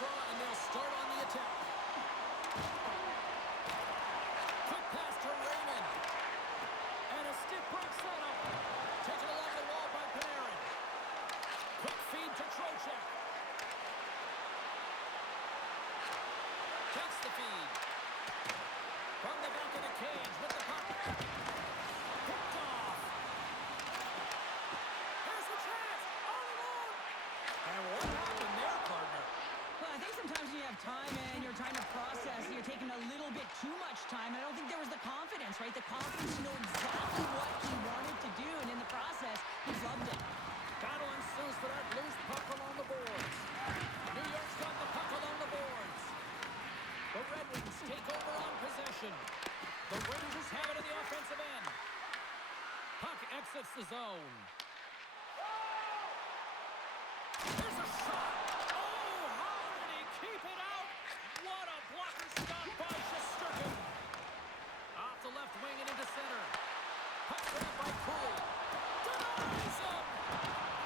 draw, and they'll start on the attack. Quick pass to Raymond. And a stick break setup. Taken along the wall by Panarin. Quick feed to Trocheck. Takes the feed. From the back of the cage with the puck. Picked off. Here's the chance. All alone. And what happened there, partner? Well, I think sometimes when you have time and you're trying to process, you're taking a little bit too much time. I don't think there was the confidence, right? The confidence to know exactly what he wanted to do, and in the process, he's loved it. Battle ensues for that loose puck along the boards. New York's got the puck along the boards. The Red Wings take over on possession. The Rangers have it in the offensive end. Puck exits the zone. Here's a shot. Oh, how did he keep it out? What a blocker stop by Shesterkin. Off the left wing and into center. Puck grabbed by Cooley. Denies him.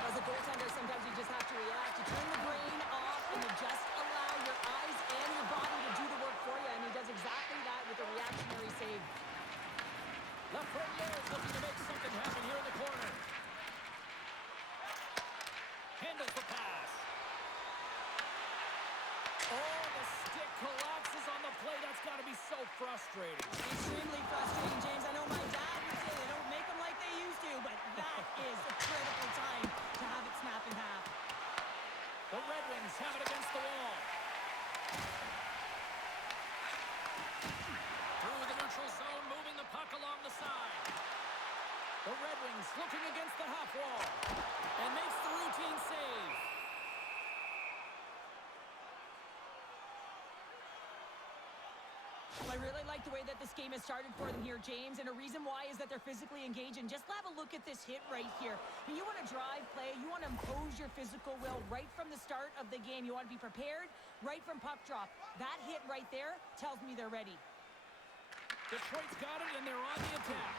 As a goaltender, sometimes you just have to react. You turn the brain off and you just allow your eyes and your body to do the work for you, and he does exactly that with a reactionary save. Lafreniere is looking to make something happen here in the corner. Handles the pass. Oh, the stick collapses on the play. That's got to be so frustrating. Extremely frustrating, James. I know my dad would say they don't make them like they used to, but that is a critical time to have it snap in half. The Red Wings have it against the wall. Through the neutral zone, moving the puck along the side. The Red Wings looking against the half wall and makes the routine save. I really like the way that this game has started for them here, James, and a reason why is that they're physically engaged. And just have a look at this hit right here. And you want to drive play, you want to impose your physical will right from the start of the game. You want to be prepared right from puck drop. That hit right there tells me they're ready. Detroit's got it, and they're on the attack.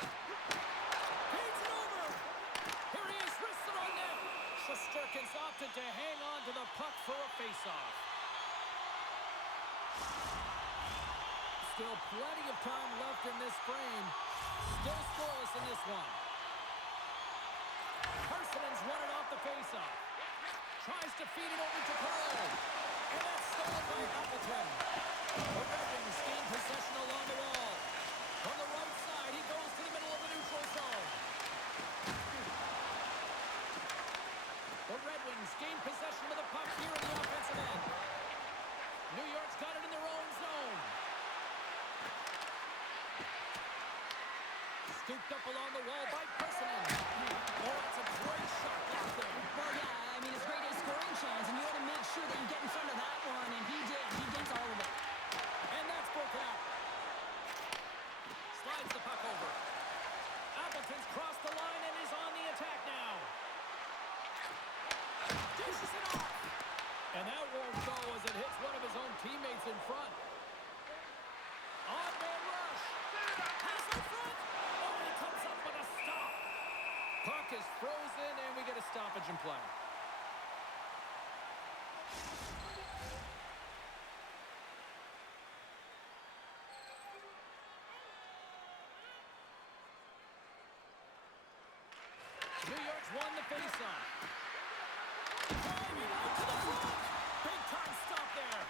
Feeds it over. Here he is, wristed on net. Shesterkin's opted to hang on to the puck for a faceoff. Still plenty of time left in this frame. Still scoreless in this one. Personen's won it off the faceoff. Tries to feed it over to Perreault. And that's stolen by Appleton. The Red Wings gain possession along the wall. From the right side, he goes to the middle of the neutral zone. The Red Wings gain possession of the puck here in the offensive end. New York's got it in their own zone. Scooped up along the wall by Personen. Oh, it's a great shot out there. Well, yeah, I mean, it's great scoring chance, and you want to make sure that you get in front of that one, and he did. He gets all of it. And that's broken out. Slides the puck over. Appleton's crossed the line and is on the attack now. Dishes it off. And that won't go as it hits one of his own teammates in front. On-man rush. Pass in front. Oh, and he comes up with a stop. Puck is frozen, and we get a stoppage in play. New York's won the faceoff. Driving out to the front. Big time stop there.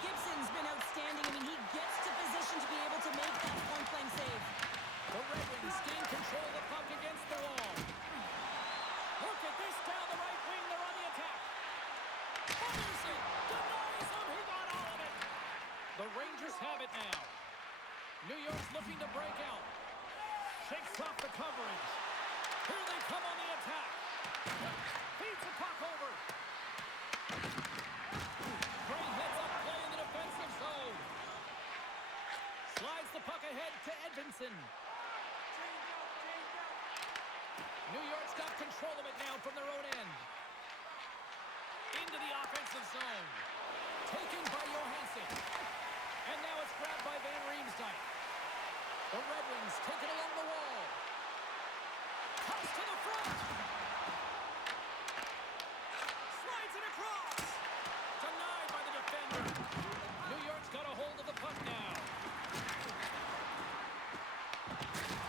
Gibson's been outstanding. I mean, he gets to position to be able to make that point-blank save. The Red Wings gain control of the puck against the wall. Look at this down the right wing. They're on the attack. Fires it. Denies him. He got all of it. The Rangers have it now. New York's looking to break out. Shakes off the coverage. Here they come on the attack. Feeds the puck over. Great heads up play in the defensive zone. Slides the puck ahead to Edvinsson. New York's got control of it now from their own end. Into the offensive zone. Taken by Johansson. And now it's grabbed by Van Riemsdyk. The Red Wings take it along the wall. Comes to the front. Slides it across. New York's got a hold of the puck now.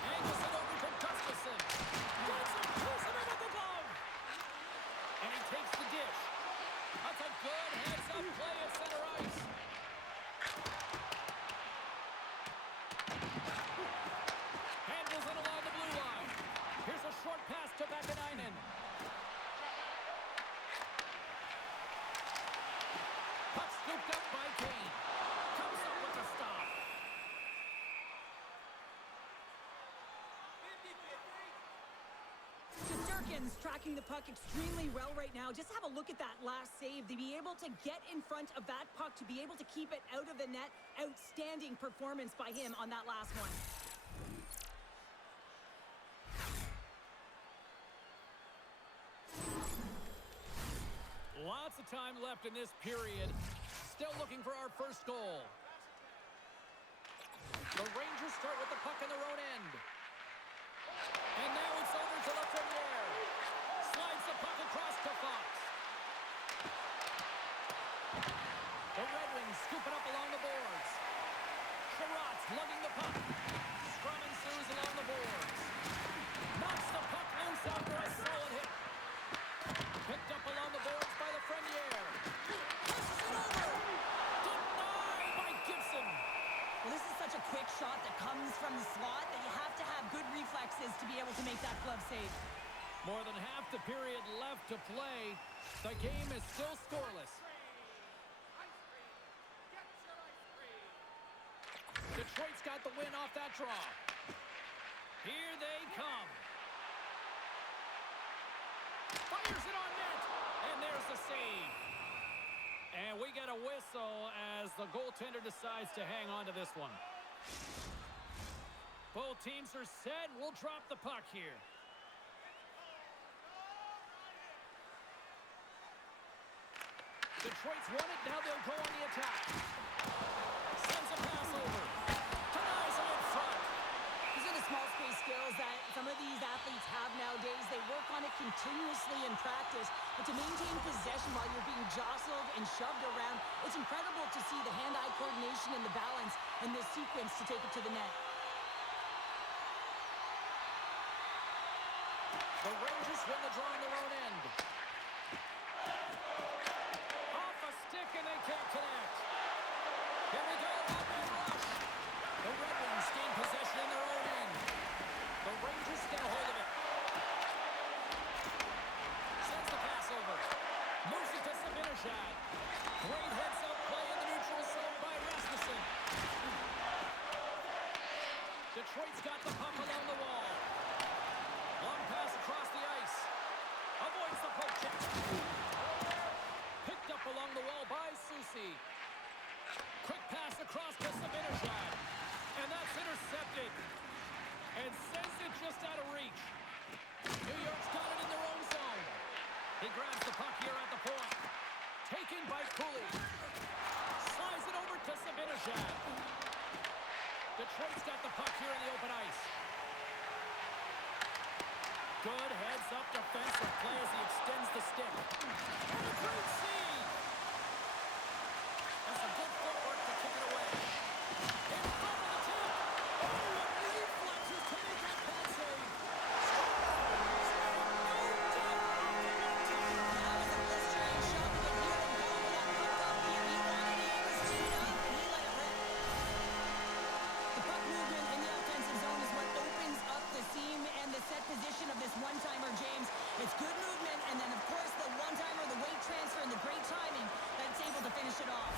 Angles it over to Gustafson. Gets it, pulls it into the glove. And he takes the dish. That's a good heads-up play at center ice. Handles it along the blue line. Here's a short pass to Vakanainen. Puck scooped up by Kane. Comes up with a stop. Shesterkin's tracking the puck extremely well right now. Just have a look at that last save. To be able to get in front of that puck, to be able to keep it out of the net. Outstanding performance by him on that last one. Lots of time left in this period. Still looking for our first goal. The Rangers start with the puck in their own end. And now it's over to Lafreniere. Slides the puck across to Fox. The Red Wings scoop it up along the boards. Sherratt's lugging the puck. Scrum ensues along the boards. Knocks the puck loose after a solid hit. Picked up along the boards by Lafreniere. Pushes it over. Denied by Gibson. Well, this is such a quick shot that comes from the slot that you have to have good reflexes to be able to make that glove save. More than half the period left to play. The game is still scoreless. Detroit's got the win off that draw. Here they come. Fires it on net. And there's the save. And we get a whistle as the goaltender decides to hang on to this one. Both teams are set. We'll drop the puck here. Detroit's won it. Now they'll go on the attack. Sends a pass over. Denies him in front. These are the small space skills that some of these athletes have nowadays. They work on it continuously in practice. But to maintain possession while you're being jostled and shoved around, it's incredible to see the hand-eye coordination and the balance in this sequence to take it to the net. The Rangers win the draw in their own end. Off a stick and they can't connect. Here we go, one-man rush. The Red Wings gain possession in their own end. The Rangers get a hold of it. Sends the pass over. Moves it to Zibanejad. Great heads-up play in the neutral zone by Rasmussen. Detroit's got the puck along the wall. Long pass across the ice. Avoids the poke check. Picked up along the wall by Soucy. Quick pass across to Zibanejad. And that's intercepted. And sends it just out of reach. New York's got it in their own zone. He grabs the puck here at the point. Taken by Cooley. Slides it over to Zibanejad. Detroit's got the puck here in the open ice. Good heads-up defensive play as he extends the stick. And a great save! That's some good footwork to kick it away. In front of the tip. Oh, what reflexes to make that bad save. Position of this one-timer, James. It's good movement, and then, of course, the one-timer, the weight transfer, and the great timing that's able to finish it off.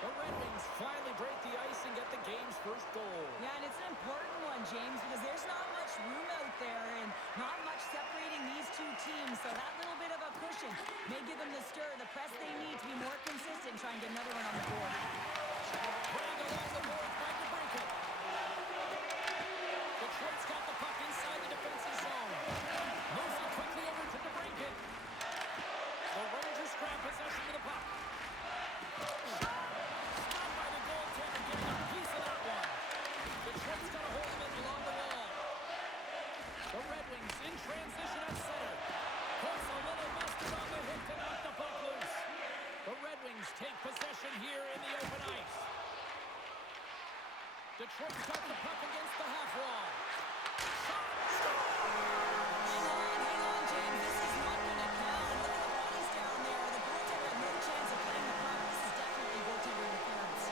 The Red Wings finally break the ice and get the game's first goal. Yeah, and it's an important one, James, because there's not much room out there and not much separating these two teams. So that little bit of a cushion may give them the stir, the press they need to be more consistent, try and get another one on the board. Bring along the boards by DeBrincat. Detroit's got the puck inside the defensive zone. Moves it quickly over to DeBrincat. The Rangers grab possession of the puck. Stopped by Detroit's got the puck against the half wall. Shot! Hang on, James. This is not going to count. Look at the bodies down there. The goaltender had no chance of playing the puck. This is definitely goaltender interference.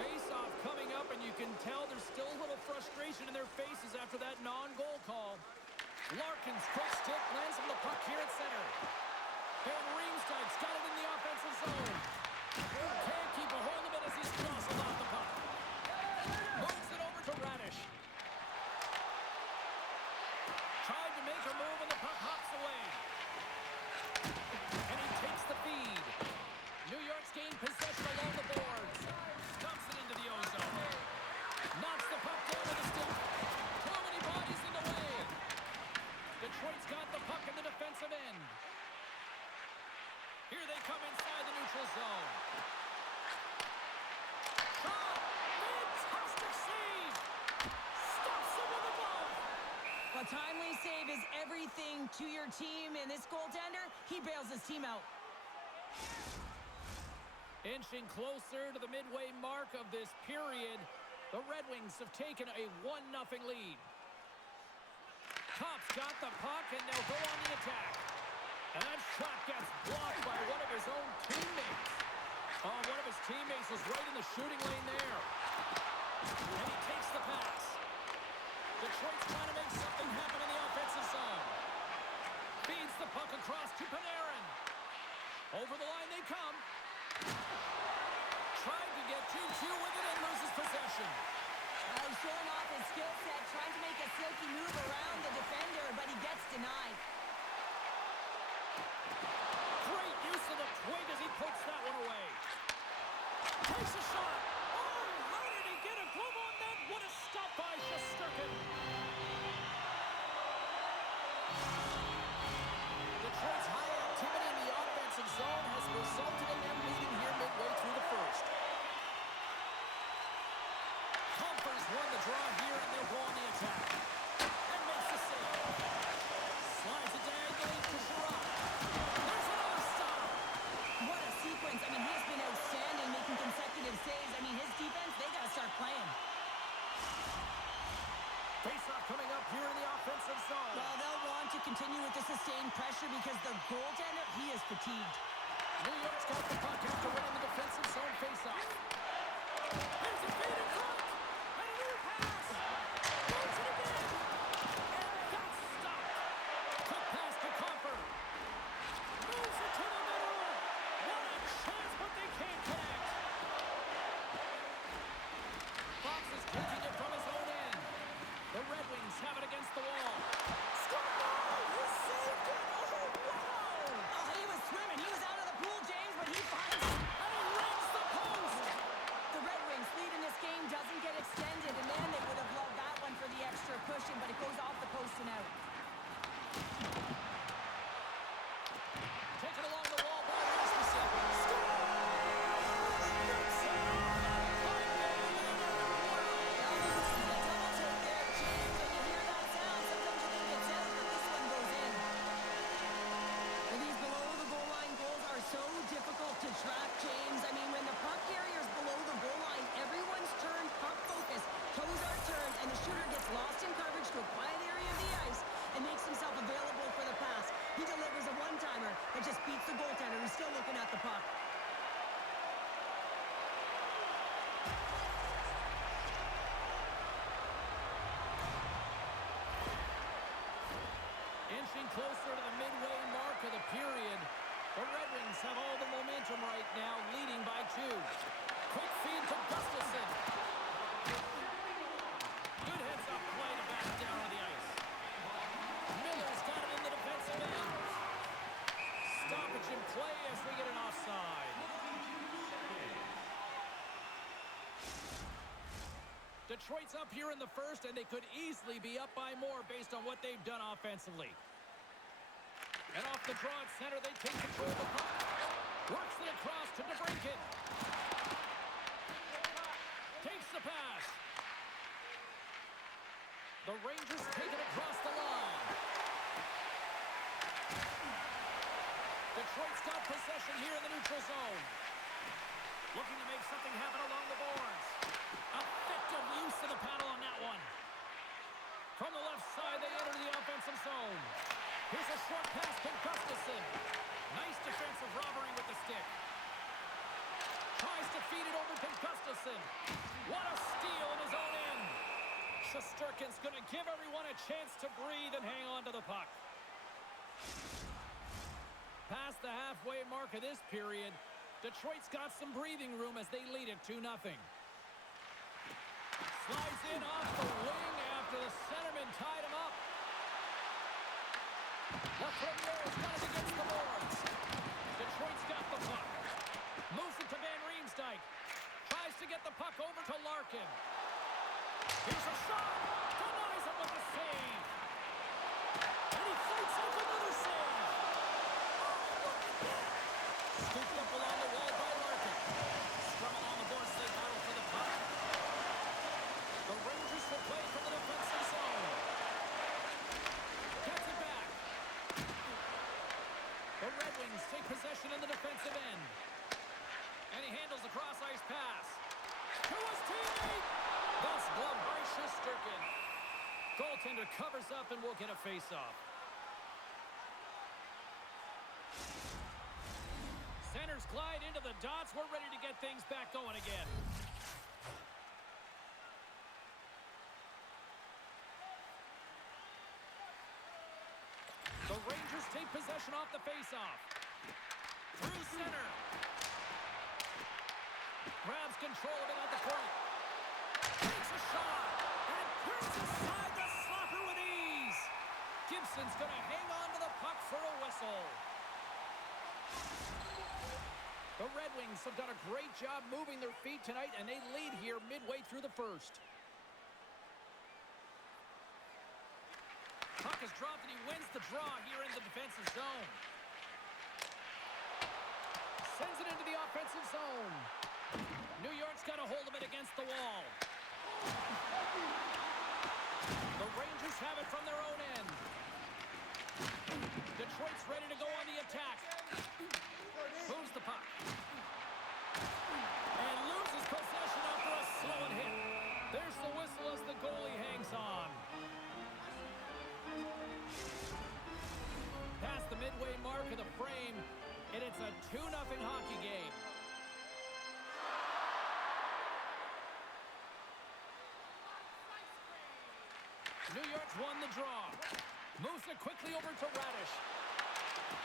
Face-off coming up, and you can tell there's still a little frustration in their faces after that non-goal call. Larkin's quick stick lands on the puck here at center. And Riemsdyk's got it in the offensive zone. Can't keep a hold of it as he's jostled off the puck. Moves it over to Radish. Tried to make a move, and the puck hops away. And he takes the feed. New York's gained possession along the boards. Dumps it into the ozone. Knocks the puck down with a stick. Too many bodies in the way. Detroit's got the puck in the defensive end. Here they come inside the neutral zone. Shot! Fantastic save! Stops him with a glove. A timely save is everything to your team, and this goaltender, he bails his team out. Inching closer to the midway mark of this period, the Red Wings have taken a 1-0 lead. Top's got the puck, and they'll go on the attack. And that shot gets blocked by one of his own teammates. Oh, one of his teammates was right in the shooting lane there. And he takes the pass. Detroit's trying to make something happen in the offensive zone. Feeds the puck across to Panarin. Over the line they come. Tried to get 2-2 with it and loses possession. He's showing off his skill set, trying to make a silky move around the defender, but he gets denied. Great use of the twig as he puts that one away. Takes a shot. Oh, how did he get a glove on that? What a stop by Shesterkin. Detroit's high activity in the offensive zone has resulted in them leading here midway through the first. Comfers won the draw here, and they'll go on the attack. And makes the save. Slides it diagonally to Sherrod. There's another stop. What a sequence. I mean, he has been outstanding, making consecutive saves. I mean, his defense, they got to start playing. Face-off coming up here in the offensive zone. Well, they'll want to continue with the sustained pressure because the goaltender, he is fatigued. New York's got the puck after winning the defensive zone face-off. There's a feed in front. And a new pass. Moves it again. And that's stopped. Quick pass to Comfort. Moves it to the middle. What a chance, but they can't connect. Fox is taking it from his own end. The Red Wings have it against the wall. Score! He saved it! Oh, wow! Oh, he was swimming. He was out of the pool, James, but he finds it. And he rings the post! The Red Wings lead in this game doesn't get extended, and man, they would have loved that one for the extra cushion, but it goes off the post and out. Taken along the wall by Rasmussen. Score! To track, James. I mean, when the puck carrier's below the goal line, everyone's turned puck focus, toes are turned, and the shooter gets lost in coverage to a quiet area of the ice and makes himself available for the pass. He delivers a one-timer that just beats the goaltender who's still looking at the puck. Inching closer to the midway mark of the period. The Red Wings have all the momentum right now, leading by 2. Quick feed to Gustafsson. Good heads-up play to back down on the ice. Miller's got it in the defensive end. Stoppage in play as we get an offside. Detroit's up here in the first, and they could easily be up by more based on what they've done offensively. And off the draw at center, they take control of the puck. Works it across to DeBrincat. possession here in the neutral zone. Looking to make something happen along the boards. Effective use of the paddle on that one. From the left side, they enter the offensive zone. Here's a short pass to Gustafson. Nice defensive robbery with the stick. Tries to feed it over to Gustafson. What a steal in his own end. Shesterkin's going to give everyone a chance to breathe and hang on to the puck. Past the halfway mark of this period, Detroit's got some breathing room as they lead it 2-0. Slides in off the wing after the centerman tied him up. Lafreniere has got it against the boards. Detroit's got the puck. Moves it to Van Riemsdyk. Tries to get the puck over to Larkin. Here's a shot. Denies him with a save. And he fights off another save. Oh, look at that. Scooped up along the wall by Larkin. Scrum along the boards. They battle for the puck. The Rangers will play from the defensive zone. Gets it back. The Red Wings take possession in the defensive end. And he handles the cross-ice pass. To his teammate. That's gloved by Shesterkin. Goaltender covers up and will get a face-off. Centers glide into the dots. We're ready to get things back going again. The Rangers take possession off the face-off. Through center. Grabs control of it at the point. Takes a shot. And puts aside the slapper with ease. Gibson's going to hang on to the puck for a whistle. The Red Wings have done a great job moving their feet tonight, and they lead here midway through the first. Puck is dropped, and he wins the draw here in the defensive zone. Sends it into the offensive zone. New York's got a hold of it against the wall. The Rangers have it from their own end. Detroit's ready to go on the attack. Moves the puck. And loses possession after a slow hit. There's the whistle as the goalie hangs on. Past the midway mark of the frame, and it's a 2-0 hockey game. New York's won the draw. Moves it quickly over to Radish.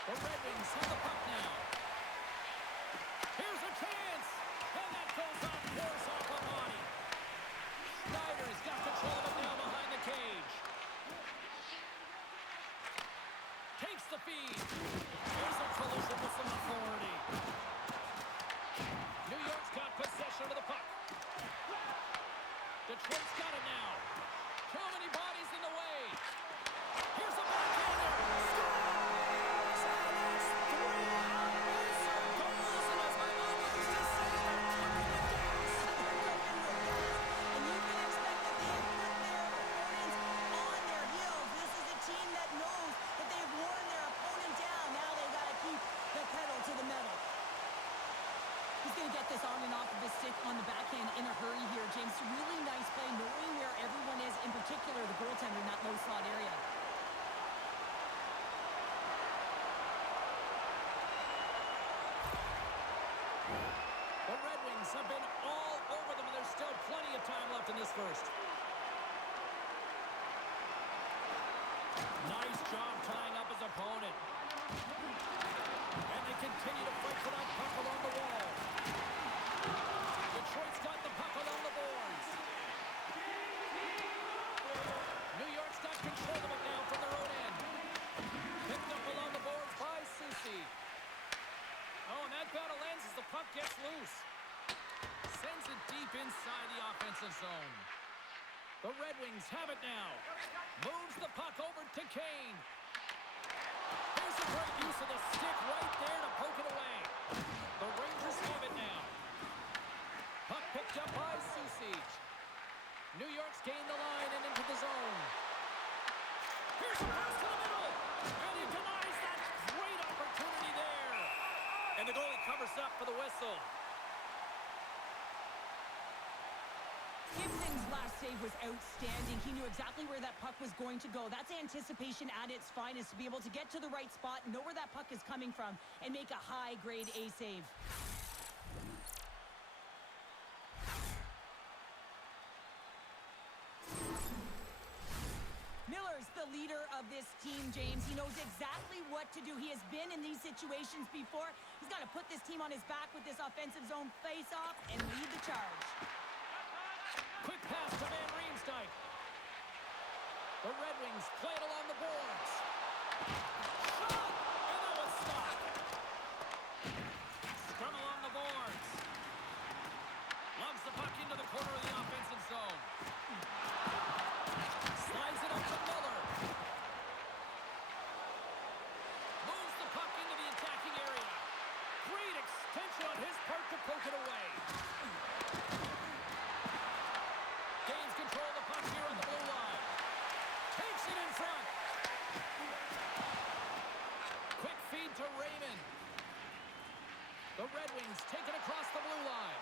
The Red Wings have the puck now. Here's a chance. And that goes off course off the body. Schneider's got control of it now behind the cage. Takes the feed. There's a collision with some authority. New York's got possession of the puck. Detroit's got it now. Too many bodies in the way. Here's a backhander. Scores! And it's 3. Answer goals, and as my mom used to say, they're cooking with gas. And you can expect that they have put their opponents on their heels. This is a team that knows that they've worn their opponent down. Now they've got to keep the pedal to the metal. He's going to get this on and off of the stick on the backhand in a hurry here, James. Really nice play, knowing where everyone is, in particular the goaltender in that low slot area. The Red Wings have been all over them, and there's still plenty of time left in this first. Nice job tying up his opponent. And they continue to fight for that puck along the wall. Detroit's got the puck along the boards. New York's got control of it now from their own end. Picked up along the boards by Soucy. Oh, and that battle ends as the puck gets loose. Sends it deep inside the offensive zone. The Red Wings have it now. Moves the puck over to Kane. Here's a great use of the stick right there to poke it away. The Rangers have it now. Puck picked up by Soucy. New York's gained the line and into the zone. Here's a pass to the middle. And he denies that great opportunity there. And the goalie covers up for the whistle. Gibson's last save was outstanding. He knew exactly where that puck was going to go. That's anticipation at its finest, to be able to get to the right spot, know where that puck is coming from, and make a high-grade A save. Miller's the leader of this team, James. He knows exactly what to do. He has been in these situations before. He's got to put this team on his back with this offensive zone face-off and lead the charge. Quick pass to Van Riemsdyk. The Red Wings play it along the boards. Shot! And that was stopped. Scrum along the boards. Loves the puck into the corner of the offensive zone. Slides it up to Miller. Moves the puck into the attacking area. Great extension on his part to poke it away. Gains control of the puck here on the blue line. Takes it in front. Quick feed to Raymond. The Red Wings take it across the blue line.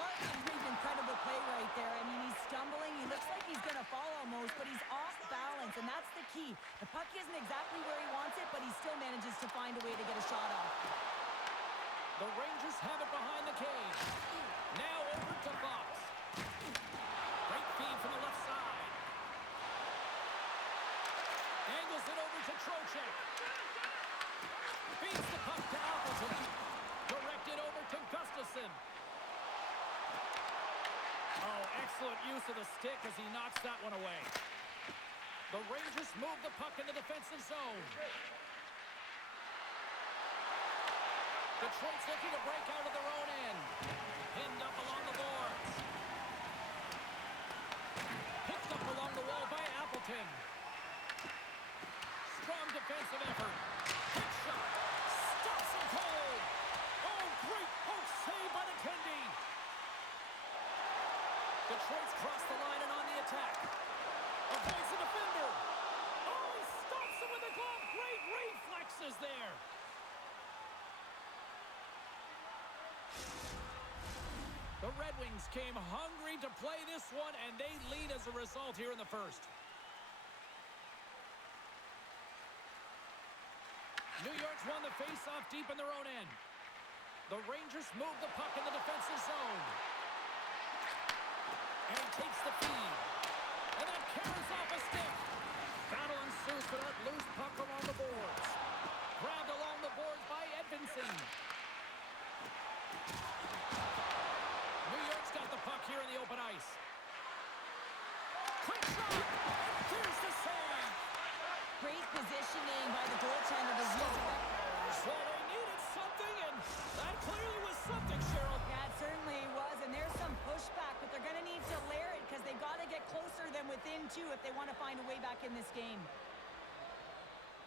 Larkin's made an incredible play right there. I mean, he's stumbling. He looks like he's going to fall almost, but he's off balance, and that's the key. The puck isn't exactly where he wants it, but he still manages to find a way to get a shot off. The Rangers have it behind the cage. Now over to Fox. Great feed from the left side. Angles it over to Trocheck. Feeds the puck to Appleton. Directed over to Gustafsson. Oh, excellent use of the stick as he knocks that one away. The Rangers move the puck in the defensive zone. Detroit's looking to break out of their own end. Pinned up along the boards. Picked up along the wall by Appleton. Strong defensive effort. Hit shot. Stops him cold. Oh, great poke save by the Kendi. Detroit's crossed the line and on the attack. Avoids the defender. Oh, he stops him with a glove. Great reflexes there. The Red Wings came hungry to play this one, and they lead as a result here in the first. New York's won the face-off deep in their own end. The Rangers move the puck in the defensive zone. And he takes the feed. And then carries off a stick. Battle ensues for that loose puck along the boards. Grabbed along the boards by Edvinsson. New York's got the puck here in the open ice. Quick shot! And there's the save! Great positioning by the goaltender to use it. Well, they needed something, and that clearly was something, Cheryl. Yeah, it certainly was, and there's some pushback, but they're going to need to layer it because they've got to get closer than within two if they want to find a way back in this game.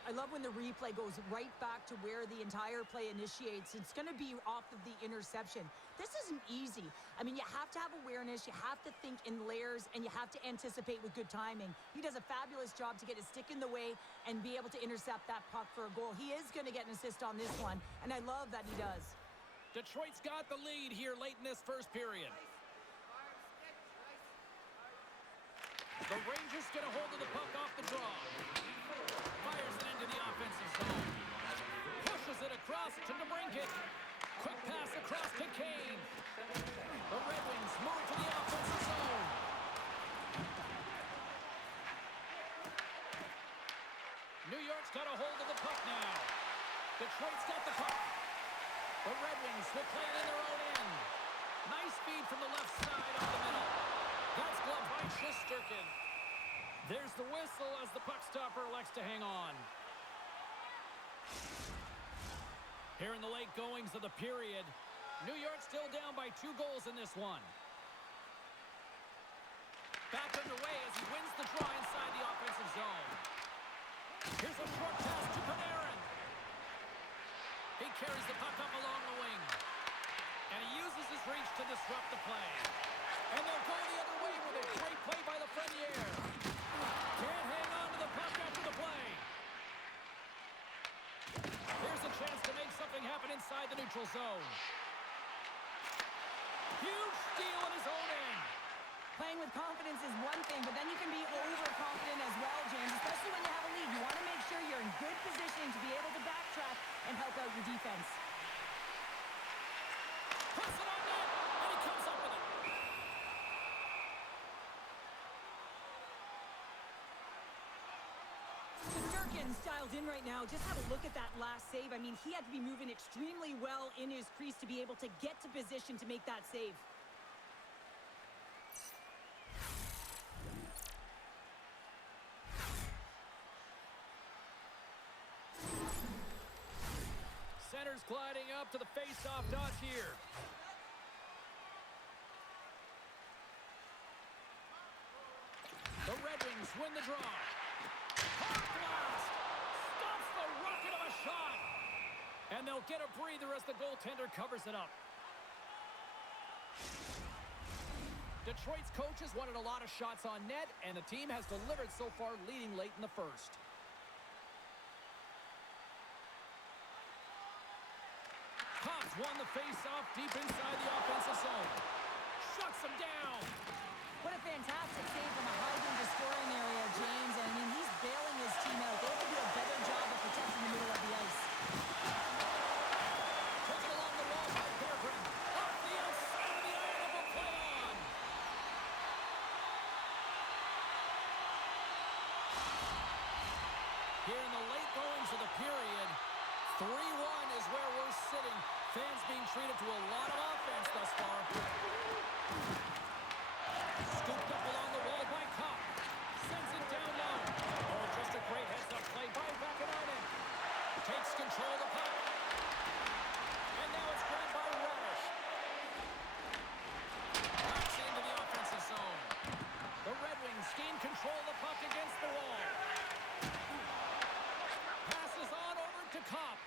I love when the replay goes right back to where the entire play initiates. It's going to be off of the interception. This isn't easy. I mean, you have to have awareness, you have to think in layers, and you have to anticipate with good timing. He does a fabulous job to get his stick in the way and be able to intercept that puck for a goal. He is going to get an assist on this one, and I love that he does. Detroit's got the lead here late in this first period. The Rangers get a hold of the puck off the draw. Fires it into the offensive zone. Pushes it across to DeBrincat. Quick pass across to Kane. The Red Wings move to the offensive zone. New York's got a hold of the puck now. Detroit's got the puck. The Red Wings will play it in their own end. Nice feed from the left side up the middle. That's gloved by Shesterkin. There's the whistle as the puck stopper elects to hang on. Here in the late goings of the period, New York still down by 2 goals in this one. Back underway as he wins the draw inside the offensive zone. Here's a short pass to Panarin. He carries the puck up along the wing. And he uses his reach to disrupt the play. And they'll go the other way with a great play by the Lafreniere. Can't hang on to the puck after the play. Here's a chance to make something happen inside the New neutral zone. Huge steal in his own end. Playing with confidence is one thing, but then you can be overconfident as well, James, especially when you have a lead. You want to make sure you're in good position to be able to backtrack and help out your defense. Puts it on net, and he comes up with it. Durkin's dialed in right now. Just have a look at that last save. I mean, he had to be moving extremely well in his crease to be able to get to position to make that save. Center's gliding up to the face-off dot here. The Red Wings win the draw. Hard blast! Stops the rocket of a shot! And they'll get a breather as the goaltender covers it up. Detroit's coaches wanted a lot of shots on net, and the team has delivered so far, leading late in the first. Cops won the face-off deep inside the offensive zone. Shuts him down. What a fantastic save from a high-danger scoring area, James. And I mean, he's bailing his team out. They have to do a better job of protecting the middle of the ice. Taken along the wall by Berggren. Off the outside of the iron and will play on. Here in the late goings of the period, 3-1 is where we're sitting. Fans being treated to a lot of offense thus far. Scooped up along the wall by Kopp. Sends it down low. Oh, just a great heads-up play by Vakanainen. Takes control of the puck. And now it's grabbed by Radish. Knocks into the offensive zone. The Red Wings gain control of the puck against the wall. Passes on over to Kopp.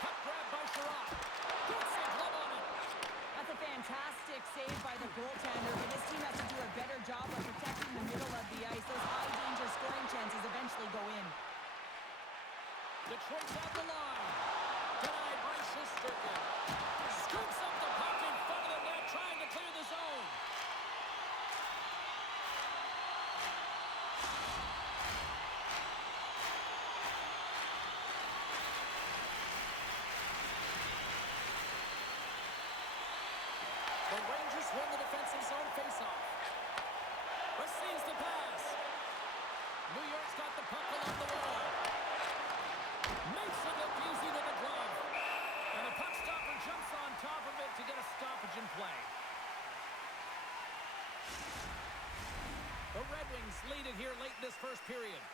Puck grabbed by Sherrod. Gets a glove on it. That's a fantastic save by the goaltender, but his team has to do a better job of protecting the middle of the ice. Those high-danger scoring chances eventually go in. Detroit's at the line. Denied by Shesterkin. Scoops up the puck in front of the net, trying to clear the zone. The Rangers win the defensive zone faceoff. Receives the pass. New York's got the puck along the wall. Makes it look easy with the glove. And the puck stopper jumps on top of it to get a stoppage in play. The Red Wings lead it here late in this first period.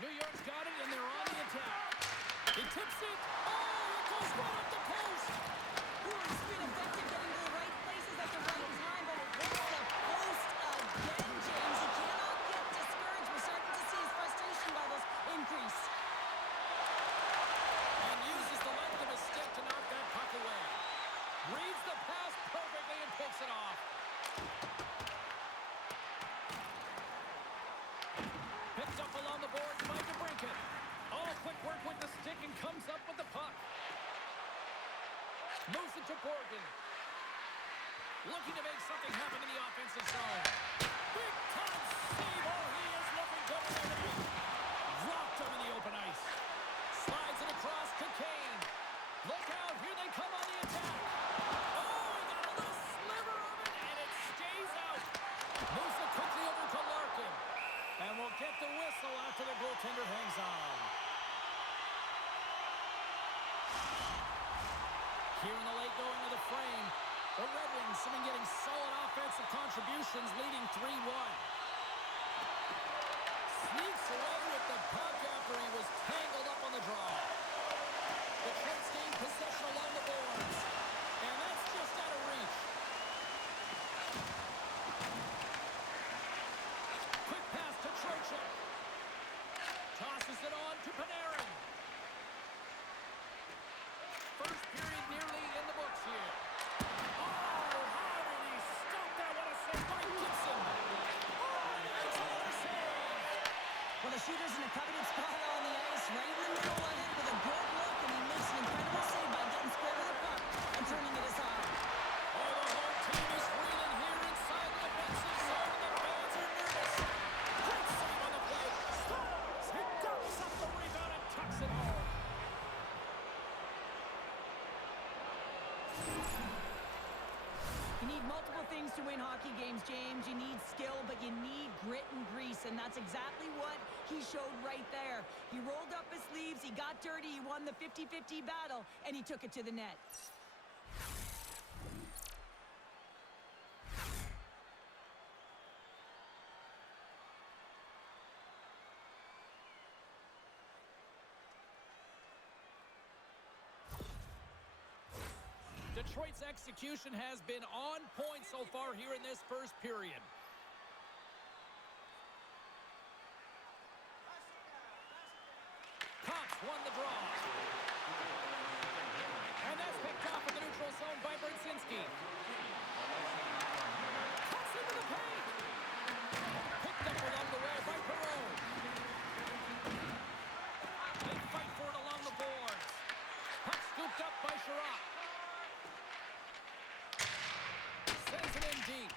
New York's got it, and they're on the attack. He tips it. Oh, it goes right up the post. Ooh, he's been effective getting to the right places at the right time, but it hits the post again, James. He cannot get discouraged. We're starting to see his frustration levels increase. And uses the length of his stick to knock that puck away. Reads the pass perfectly and picks it off. Picked up along the boards by DeBrincat. Oh, quick work with the stick and comes up with the puck. Moves it to Borgen. Looking to make something happen in the offensive zone. Big time save. Oh, he is looking good tonight. Rocked him in the open ice. Slides it across to Kane. Look out, here they come on the attack. Oh, he got a little sliver of it, and it stays out. Moves it quickly over to Larkin. And we'll get the whistle after the goaltender hangs on. Here in the late going of the frame, the Red Wings have been getting solid offensive contributions, leading 3-1. Sneaks away with the puck after he was tangled up on the draw. Detroit's gained possession along the boards, and that's just out of reach. Quick pass to Trocheck. Tosses it on to Panarin. First period nearly in the books here. Oh, how did he stop that? What a save by Gibson. hockey games, James. You need skill, but you need grit and grease, and that's exactly what he showed right there. He rolled up his sleeves, he got dirty, he won the 50-50 battle, and he took it to the net. Detroit's execution has been on point so far here in this first period. Cops won the draw. And that's picked off in the neutral zone by Brzezinski. Cuts into the paint. Picked up along the way by Perron. They fight for it along the boards. Puck scooped up by Sherratt. Sends it in deep.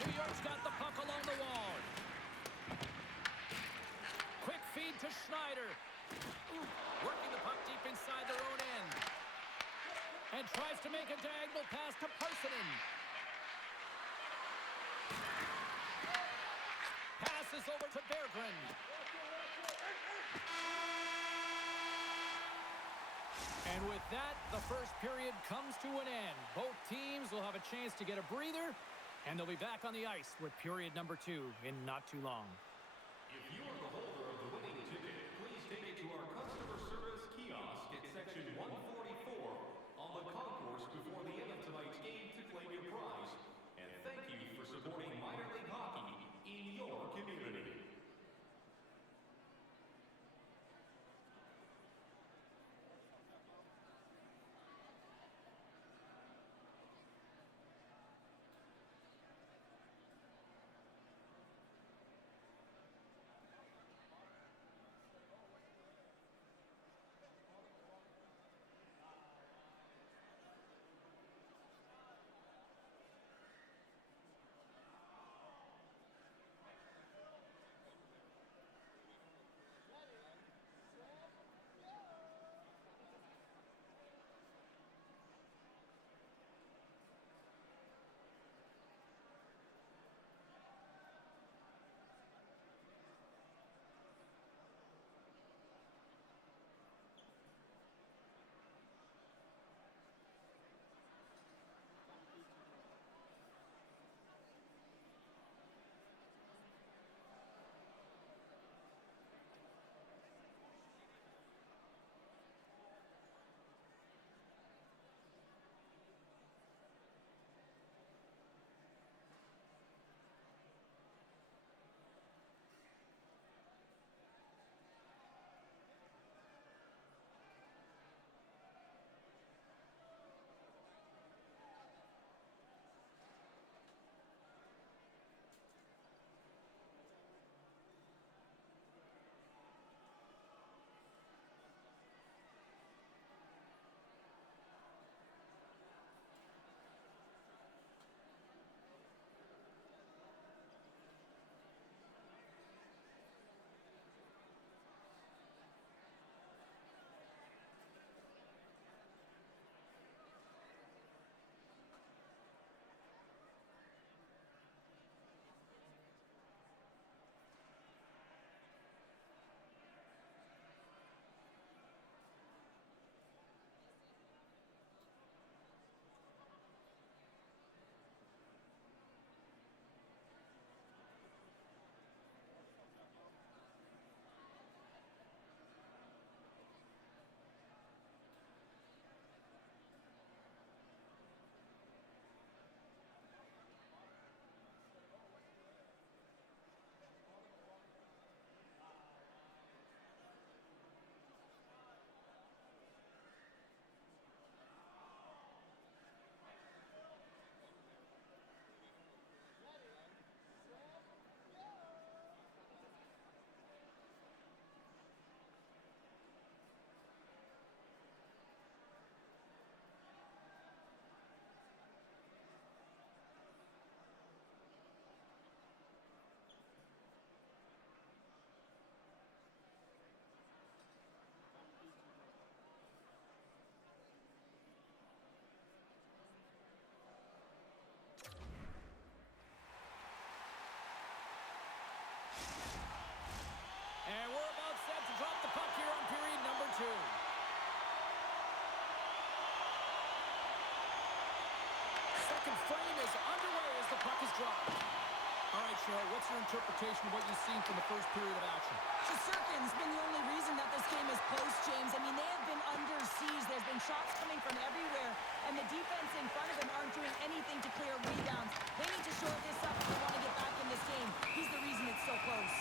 New York's got the puck along the wall. Quick feed to Schneider. Working the puck deep inside their own end. And tries to make a diagonal pass to Parsonen. Passes over to Berggren. And with that, the first period comes to an end. Both teams will have a chance to get a breather, and they'll be back on the ice with period number 2 in not too long. If you are the holder of the winning ticket, please take it to our customer service kiosk at section 144 on the concourse before the end of tonight's game to claim your prize. And thank you for supporting minor league hockey in your community. is dropped. All right, Cheryl, what's your interpretation of what you've seen from the first period of action? Shesterkin's been the only reason that this game is close, James. I mean, they have been under siege. There's been shots coming from everywhere, and the defense in front of them aren't doing anything to clear rebounds. They need to shore this up if they want to get back in this game. He's the reason it's so close.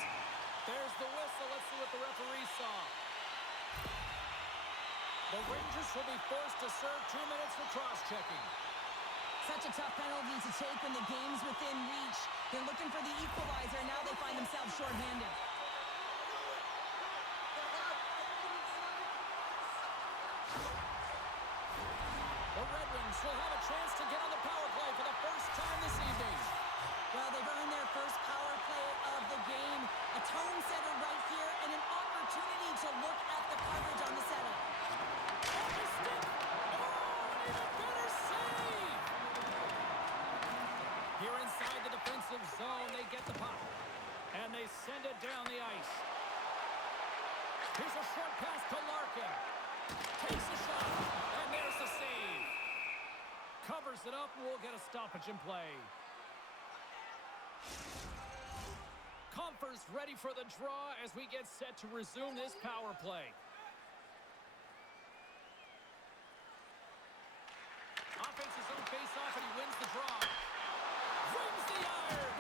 There's the whistle. Let's see what the referee saw. The Rangers will be forced to serve 2 minutes for cross-checking. Such a tough penalty to take when the game's within reach. They're looking for the equalizer, and now they find themselves shorthanded. The Red Wings will have a chance to get on the power play for the first time this evening. Well, they've earned their first power play of the game. A tone setter right here, and an opportunity to look at the coverage on the setup. Off his stick. Oh, and even better save. Here inside the defensive zone, they get the puck. And they send it down the ice. Here's a short pass to Larkin. Takes a shot, and there's the save. Covers it up, and we'll get a stoppage in play. Compher's ready for the draw as we get set to resume this power play. Offense's own face-off, and he wins the draw. Rings the iron.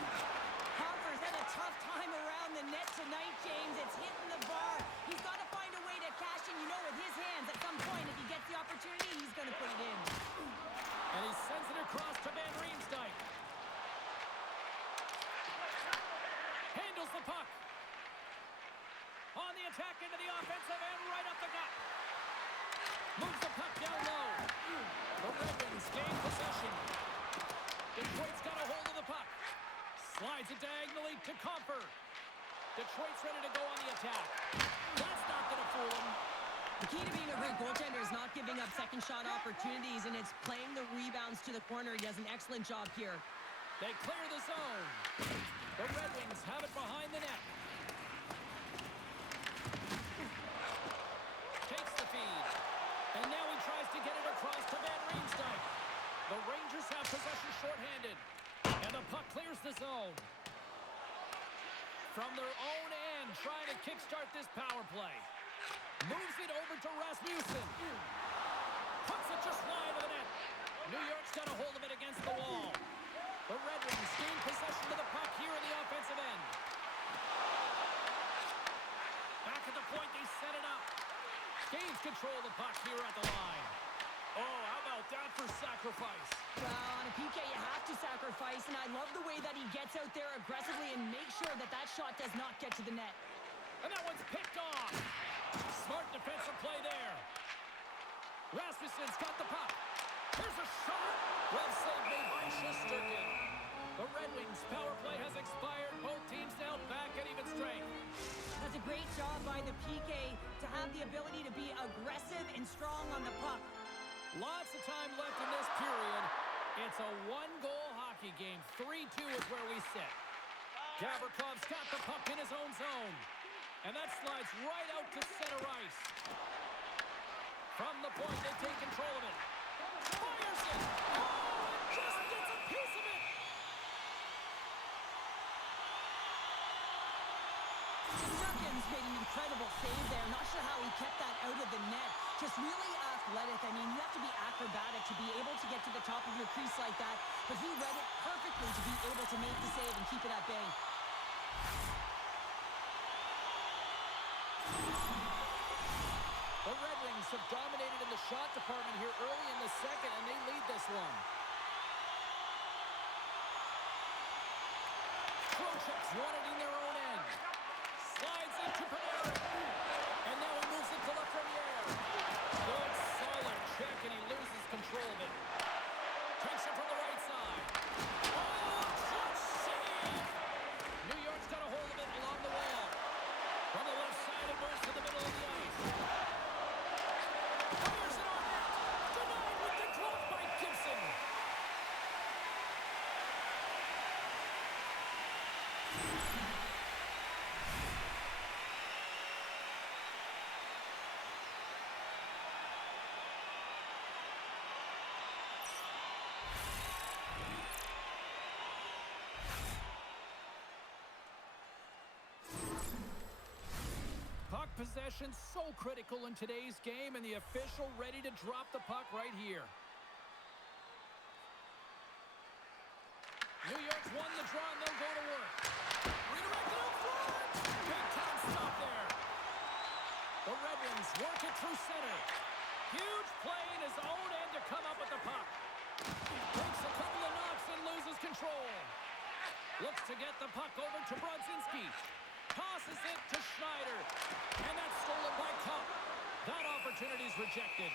Compher's had a tough time around the net tonight, James. It's hitting the bar. He's got to find a way to cash in. You know, with his hands, at some point, if he gets the opportunity, he's going to put it in. And he sends it across to Van Riemsdyk. Handles the puck. On the attack into the offensive end, right up the gut. Moves the puck down low. The Red Wings gain possession. Detroit's got a hold of the puck. Slides it diagonally to Compher. Detroit's ready to go on the attack. That's not going to fool him. The key to being a great goaltender is not giving up second shot opportunities, and it's playing the rebounds to the corner. He does an excellent job here. They clear the zone. The Red Wings have it behind the net. Takes the feed. And now he tries to get it across to Van Riemsdyk. The Rangers have possession shorthanded. And the puck clears the zone. From their own end, trying to kickstart this power play. Moves it over to Rasmussen. Puts it just wide of the net. New York's got a hold of it against the wall. The Red Wings gain possession of the puck here in the offensive end. Back at the point, they set it up. Gains control of the puck here at the line. Oh, how about that for sacrifice? Well, on a PK, you have to sacrifice, and I love the way that he gets out there aggressively and makes sure that that shot does not get to the net. And that one's picked off. Smart defensive play there. Rasmussen's got the puck. Here's a shot. Well saved made by Shesterkin. The Red Wings power play has expired. Both teams now back at even strength. That's a great job by the PK to have the ability to be aggressive and strong on the puck. Lots of time left in this period. It's a one-goal hockey game. 3-2 is where we sit. Gavrikoff's got the puck in his own zone. And that slides right out to center ice. From the point, they take control of it. Fires it! Oh, and just gets a piece of it! Shesterkin's made an incredible save there. Not sure how he kept that out of the net. Just really athletic. I mean, you have to be acrobatic to be able to get to the top of your crease like that. But he read it perfectly to be able to make the save and keep it at bay. The Red Wings have dominated in the shot department here early in the second, and they lead this one. Trocheck's won it in their own end. Slides into Panarin. And now he moves it to Lafreniere. Good, solid check, and he loses control of it. Takes it from the right side. Oh, clutch save! New York's got a hold of it along the wall. From the left side, it moves to the middle of the ice. Fires it on net. Denied with the glove by Gibson. possession so critical in today's game, and the official ready to drop the puck right here. New York's won the draw, and they'll go to work. Redirected out front! Big time stop there. The Red Wings work it through center. Huge play in his own end to come up with the puck. Takes a couple of knocks and loses control. Looks to get the puck over to Brodzinski. Tosses it to Schneider. And that's stolen by Cup. That opportunity's rejected.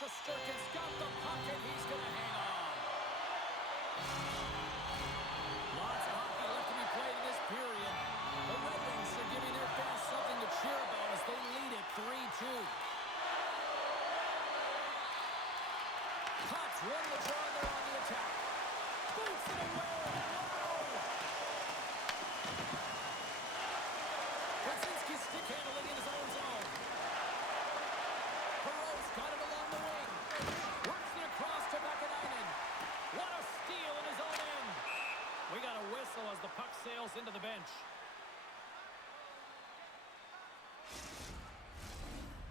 Shesterkin's got the puck, and he's going to hang on. Lots of hockey left to be played in this period. The Red Wings are giving their fans something to cheer about as they lead it 3-2. Cops won the draw, and they're on the attack. Boots it away. Brodzinski's stick handling in his own zone. Perot's got it along the wing. Works it across to Vakanainen. What a steal in his own end. We got a whistle as the puck sails into the bench.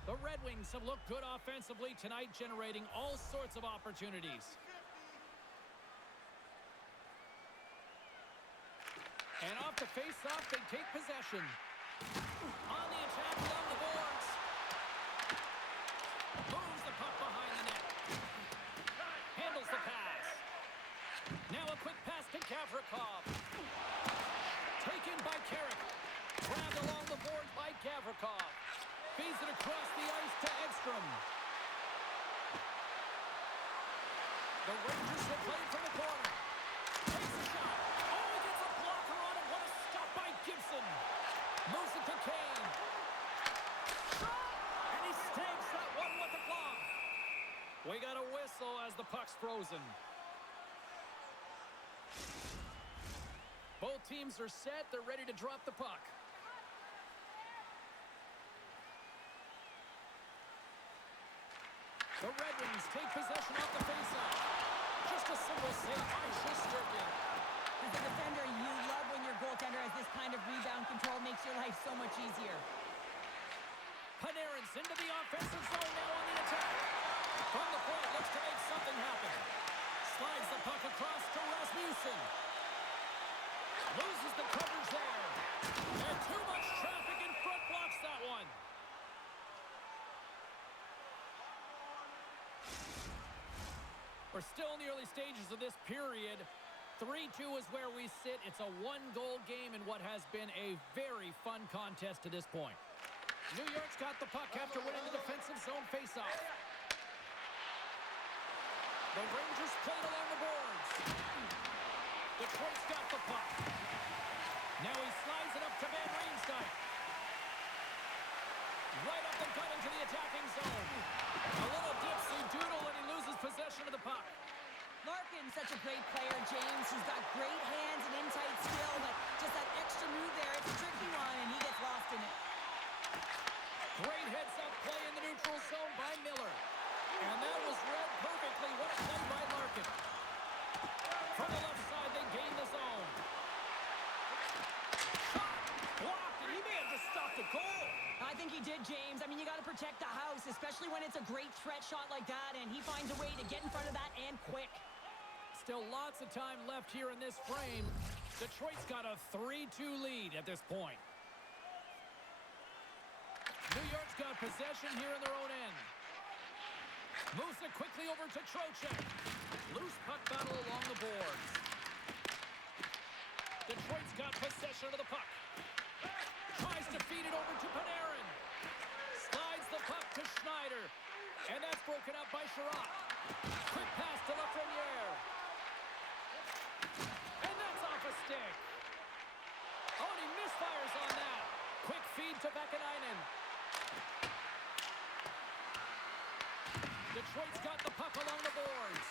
The Red Wings have looked good offensively tonight, generating all sorts of opportunities. And off the face-off, they take possession. On the attack along the boards. Moves the puck behind the net. Handles the pass. Now a quick pass to Gavrikov. Taken by Carrick. Grabbed along the boards by Gavrikov. Feeds it across the ice to Edstrom. The Rangers will play from the corner. Takes a shot. Oh, he gets a blocker on it. What a stop by Gibson. Moves it to Kane. Shot! And he stakes that one with the glove. We got a whistle as the puck's frozen. Both teams are set. They're ready to drop the puck. The Red Wings take possession off the faceoff. Just a simple save by Shesterkin. As a defender, you love when your goaltender has this kind of rebound control. Makes your life so much easier. Panarin's into the offensive zone now on the attack. From the point, looks to make something happen. Slides the puck across to Rasmussen. Loses the coverage there. And too much traffic in front blocks that one. We're still in the early stages of this period. 3-2 is where we sit. It's a one-goal game in what has been a very fun contest to this point. New York's got the puck after winning the defensive zone faceoff. The Rangers played along the boards. Detroit's got the puck. Now he slides it up to Van Riemsdyk. Right up the gut into the attacking zone. A little dipsy-doodle and he loses possession of the puck. Larkin's such a great player, James. He's got great hands and in-tight skill, but just that extra move there, it's a tricky one, and he gets lost in it. Great heads-up play in the neutral zone by Miller. And that was read perfectly. What a play by Larkin. From the left side, they gain the zone. Shot! Blocked, and he may have just stopped a goal. I think he did, James. I mean, you got to protect the house, especially when it's a great threat shot like that, and he finds a way to get in front of that and quick. Still lots of time left here in this frame. Detroit's got a 3-2 lead at this point. New York's got possession here in their own end. Moves it quickly over to Trocheck. Loose puck battle along the boards. Detroit's got possession of the puck. Tries to feed it over to Panarin. Slides the puck to Schneider. And that's broken up by Sherratt. Quick pass to Lafreniere. And that's off a stick. Oh, and he misfires on that. Quick feed to Vakanainen. Detroit's got the puck along the boards.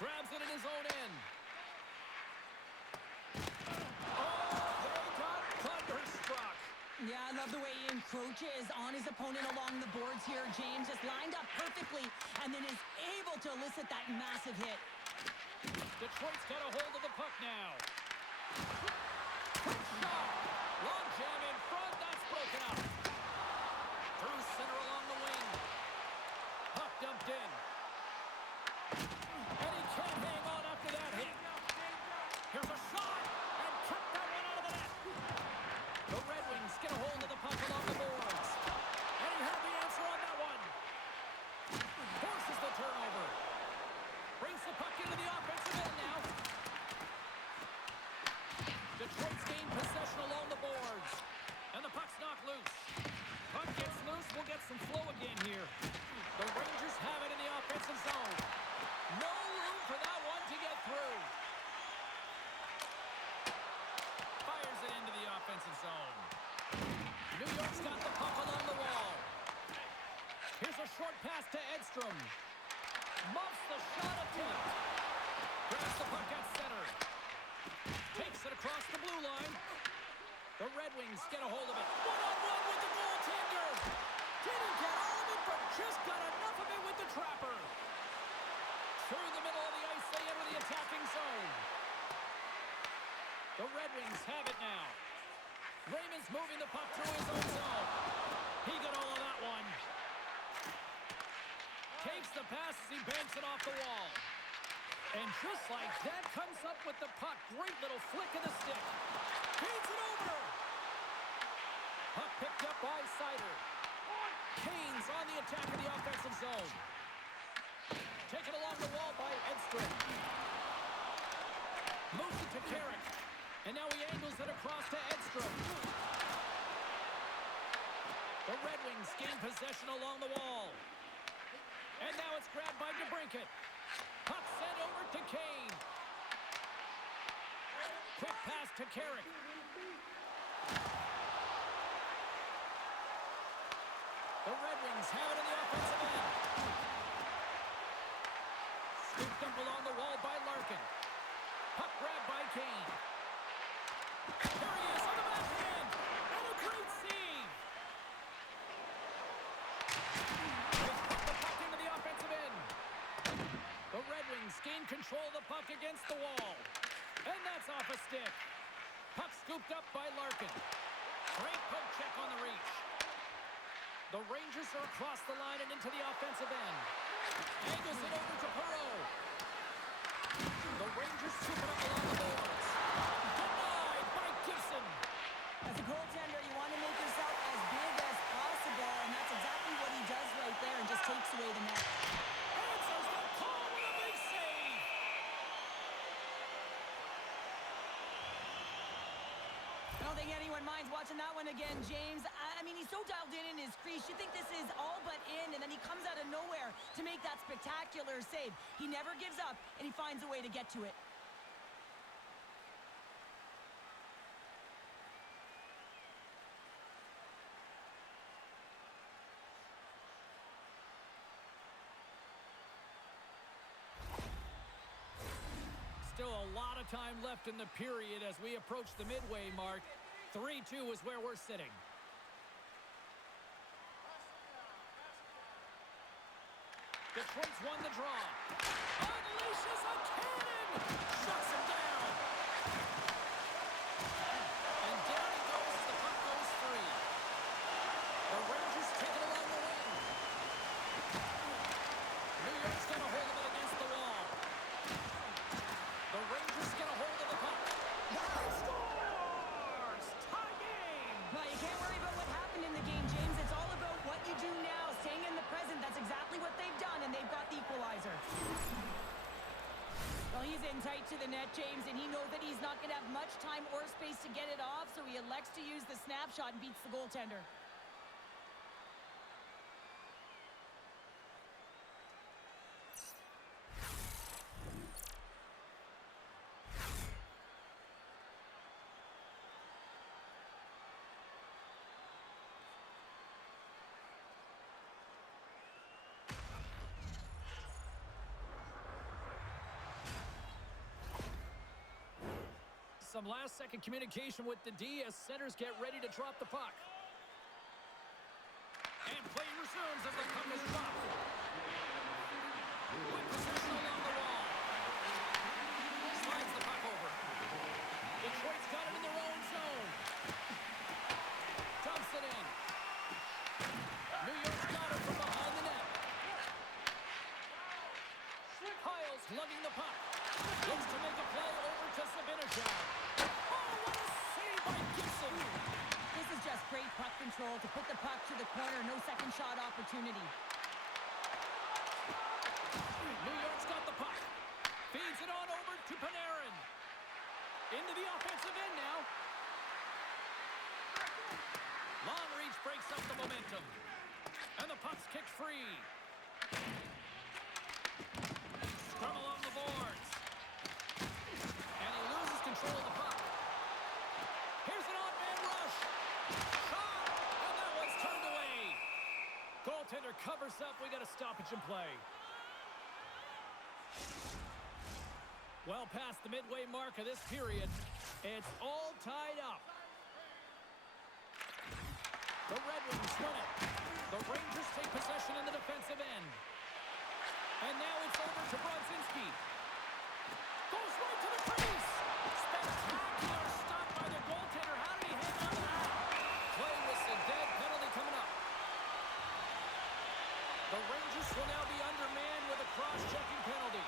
Grabs it in his own end. Yeah, I love the way he encroaches on his opponent along the boards here. James just lined up perfectly and then is able to elicit that massive hit. Detroit's got a hold of the puck now. Quick shot. Long jam in front. That's broken up. Through center along the wing. Puck dumped in. And he can't hang on after that hit. Here's a shot. And kept that one out of the net. The Red Wings get a hold of the puck along the boards. And he had the answer on that one. Forces the turnover. Brings the puck into the offensive end now. Detroit's gained possession along the boards. And the puck's knocked loose. Puck gets loose. We'll get some flow again here. The Rangers have it in the offensive zone. No room for that one to get through. Fires it into the offensive zone. New York's got the puck along the wall. Here's a short pass to Edstrom. Muffs the shot attempt. Grabs the puck at center. Takes it across the blue line. The Red Wings get a hold of it. One-on-one with the goaltender. Didn't get all of it, but just got enough of it with the trapper. Through the middle of the ice, they enter the attacking zone. The Red Wings have it now. Raymond's moving the puck through his own zone. He got all of that one. Takes the pass as he banks it off the wall. And just like that, comes up with the puck. Great little flick of the stick. Feeds it over. Puck picked up by Sider. Kane's on the attack of the offensive zone. Taken along the wall by Edstrom. Moves it to Carrick. And now he angles it across to Edstrom. The Red Wings gain possession along the wall. And now it's grabbed by DeBrincat. Puck sent over to Kane. Quick pass to Carrick. The Red Wings have it in the offensive end. Scooped up along the wall by Larkin. Puck grabbed by Kane. There he is on the backhand. And a great save. They put the puck into the offensive end. The Red Wings gain control of the puck against the wall. And that's off a stick. Puck scooped up by Larkin. Great poke check on the reach. The Rangers are across the line and into the offensive end. Angles it over to Perreault. The Rangers scoop it up along the boards. Denied by Gibson. As a goaltender, you want to make yourself as big as possible, and that's exactly what he does right there and just takes away the net. Answers the call with a big save. I don't think anyone minds watching that one again, James. I mean, he's so dialed in his crease. You think this is all but in, and then he comes out of nowhere to make that spectacular save. He never gives up, and he finds a way to get to it. Still a lot of time left in the period as we approach the midway mark. 3-2 is where we're sitting. Detroit's won the draw. Unleashes a cannon! Shuts him down! And down he goes as the puck goes free. The Rangers take it along the wing. New York's got a hold of it against the wall. The Rangers get a hold of the puck. Scores! Tie game! Well, you can't worry about what happened in the game, James. It's all about what you do now, staying in the present. That's exactly what they've done, and they've got the equalizer. Well, he's in tight to the net, James, and he knows that he's not going to have much time or space to get it off, so he elects to use the snapshot and beats the goaltender. Some last-second communication with the D as centers get ready to drop the puck. And play resumes as the puck is dropped. With possession along the wall. Slides the puck over. Detroit's got it in their own zone. Dumps it the puck. Looks to make a play over to Simulatuon. Oh, what a save by Gibson. This is just great puck control to put the puck to the corner. No second shot opportunity. New York's got the puck. Feeds it on over to Panarin. Into the offensive end now. Long reach breaks up the momentum. And the puck's kicked free. Scrum along the boards. And he loses control of the puck. Here's an odd-man rush. Shot! And that one's turned away. Goaltender covers up. We got a stoppage in play. Well past the midway mark of this period. It's all tied up. The Red Wings win it. The Rangers take possession in the defensive end. And now it's over to Brodzinski. Goes right to the crease. Spectacular stop by the goaltender. How did he hang on to that? Play whistle dead. Penalty coming up. The Rangers will now be undermanned with a cross-checking penalty.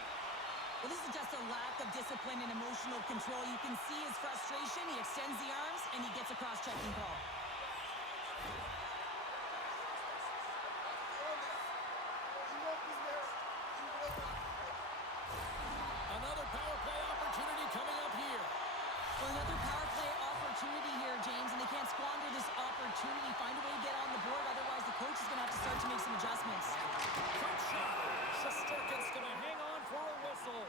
Well, this is just a lack of discipline and emotional control. You can see his frustration. He extends the arms, and he gets a cross-checking call. Another power play opportunity coming up here. Well, another power play opportunity here, James, and they can't squander this opportunity. Find a way to get on the board, otherwise the coach is going to have to start to make some adjustments. Quick shot. Shesterkin's going to hang on for a whistle.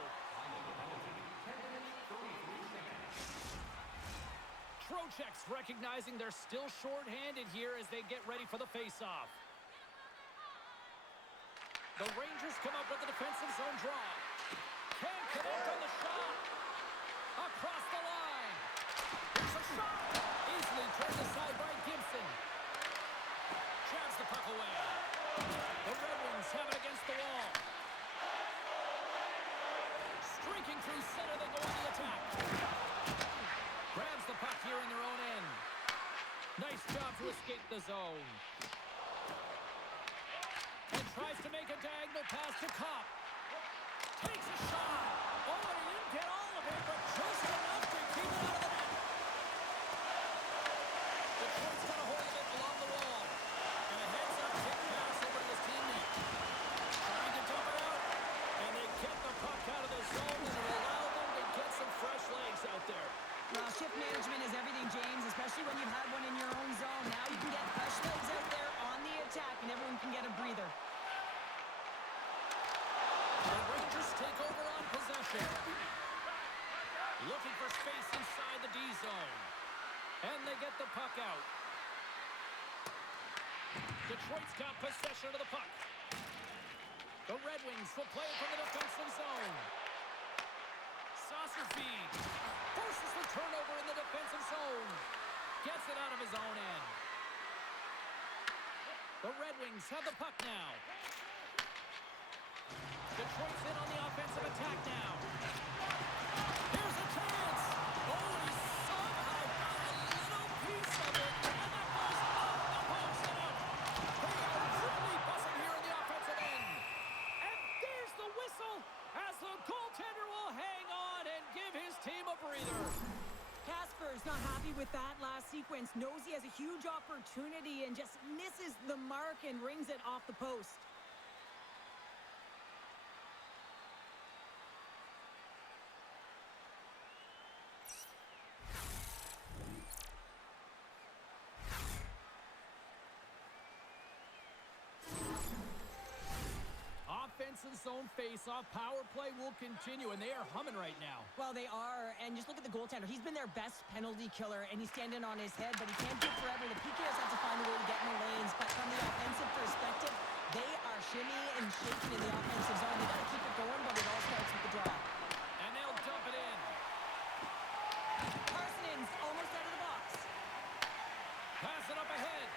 Trocheck's recognizing they're still short-handed here as they get ready for the face-off. The Rangers come up with a defensive zone draw. Can't connect on the shot. Across the line. It's a shot. Easily turned aside by Gibson. Jabs the puck away. The Red Wings have it against the wall. Streaking through center, they go on the attack. Grabs the puck here in their own end. Nice job to escape the zone. And tries to make a diagonal pass to Kopp. Takes a shot. Oh, and he didn't get all of it, but just enough to keep it out of the net. Detroit's got a hold of it along the wall. And a heads-up kick pass over to his teammate. Trying to dump it out. And they get the puck out of the zone, and it allowed them to get some fresh legs out there. Well, shift management is everything, James, especially when you've had one in your own zone. Now you can get fresh legs out there on the attack, and everyone can get a breather. The Rangers take over on possession. Looking for space inside the D zone. And they get the puck out. Detroit's got possession of the puck. The Red Wings will play it from the defensive zone. Saucer feed. Forces the turnover in the defensive zone. Gets it out of his own end. The Red Wings have the puck now. Detroit's in on the offensive attack now. Here's a chance. Oh, he somehow got a little piece of it. And that goes off the post and out. They are really buzzing here in the offensive end. And there's the whistle as the goaltender will hang on and give his team a breather. Casper's not happy with that last sequence. Knows he has a huge opportunity and just misses the mark and rings it off the post. Offensive zone face-off. Power play will continue, and they are humming right now. Well, they are, and just look at the goaltender. He's been their best penalty killer, and he's standing on his head, but he can't do it forever. The PKers have to find a way to get in the lanes, but from the offensive perspective, they are shimmy and shaking in the offensive zone. They got to keep it going, but it all starts with the draw. And they'll dump it in. Carson's almost out of the box. Pass it up ahead.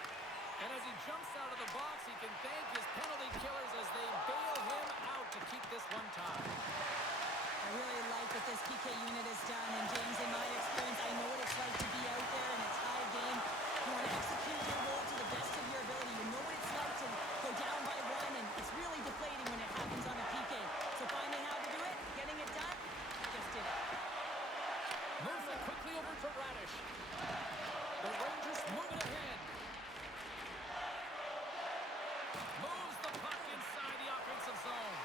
And as he jumps out of the box, he can thank his penalty killers as they bail him out to keep this one tied. I really like what this PK unit has done, and James, in my experience, I know what it's like to be out there in a tie game. You want to execute your role to the best of your ability. You know what it's like to go down by one, and it's really deflating when it happens on a PK. So finding how to do it, getting it Carter to Radish. The Rangers moving ahead. Moves the puck inside the offensive zone.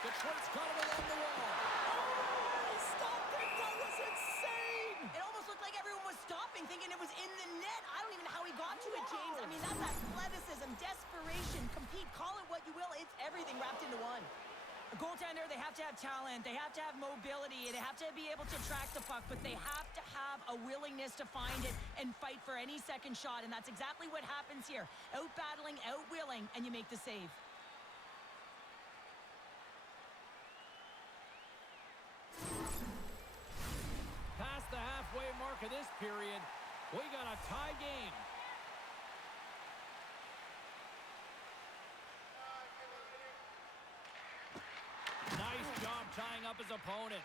Detroit's got it along the wall. Oh, he stopped it. That was insane. It almost looked like everyone was stopping, thinking it was in the net. I don't even know how he got to it, James. I mean, that's athleticism, desperation, compete, call it what you will. It's everything wrapped into one. A goaltender, they have to have talent, they have to have mobility, they have to be able to track the puck, but they have to have a willingness to find it and fight for any second shot, and that's exactly what happens here. Out-battling, out-willing, and you make the save. Past the halfway mark of this period, we got a tie game. Nice job tying up his opponent.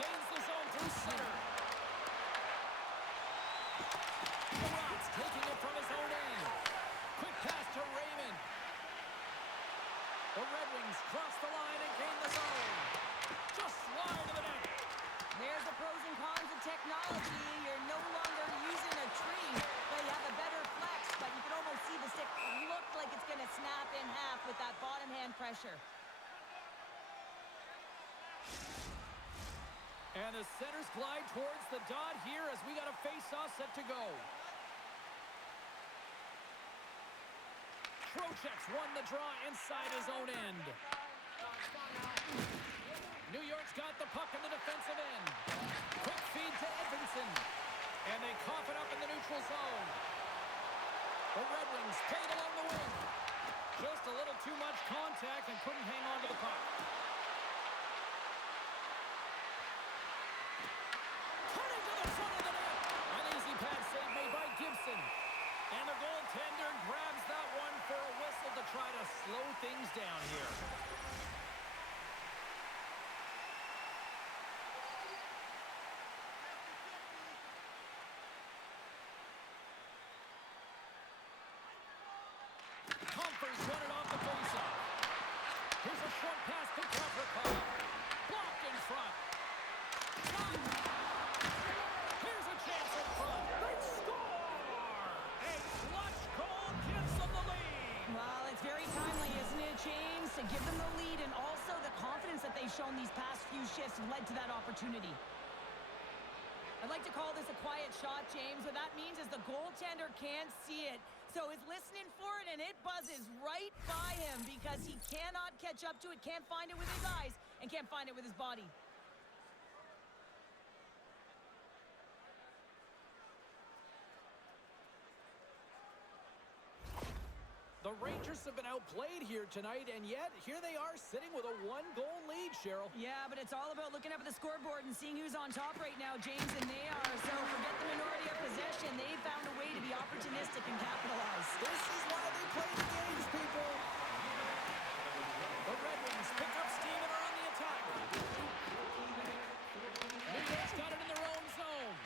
Gains the zone through center. Rock's taking it from his own end. Quick pass to Raymond. The Red Wings cross the line and gain the zone. Just wide of the net. There's the pros and cons of technology. You're no longer using a tree, but you have a better flex, but you can almost see the stick look like it's going to snap in half with that bottom hand pressure. And the centers glide towards the dot here as we got a face-off set to go. Trocheck's won the draw inside his own end. New York's got the puck in the defensive end. Quick feed to Edmondson. And they cough it up in the neutral zone. The Red Wings played along the wing. Just a little too much contact and couldn't hang on to the puck. Cutting to the front of the net. An easy pass save made by Gibson. And the goaltender grabs that one for a whistle to try to slow things down here. Comfort's run it off the faceoff. Here's a short pass to Kovrikov. Blocked in front. Here's a chance in front. They score! A clutch goal gives them the lead. Well, it's very timely, isn't it, James? To give them the lead, and also the confidence that they've shown these past few shifts led to that opportunity. I'd like to call this a quiet shot, James. What that means is the goaltender can't see it. So he's listening for it, and it buzzes right by him because he cannot catch up to it, can't find it with his eyes, and can't find it with his body. The Rangers have been outplayed here tonight, and yet here they are sitting with a one-goal lead, Cheryl. Yeah, but it's all about looking up at the scoreboard and seeing who's on top right now, James, and they are. So forget the minority of possession. They found a way to be opportunistic and capitalize. This is why they play the games, people. The Red Wings pick up steam and are on the attack. New York's got it in their own zone.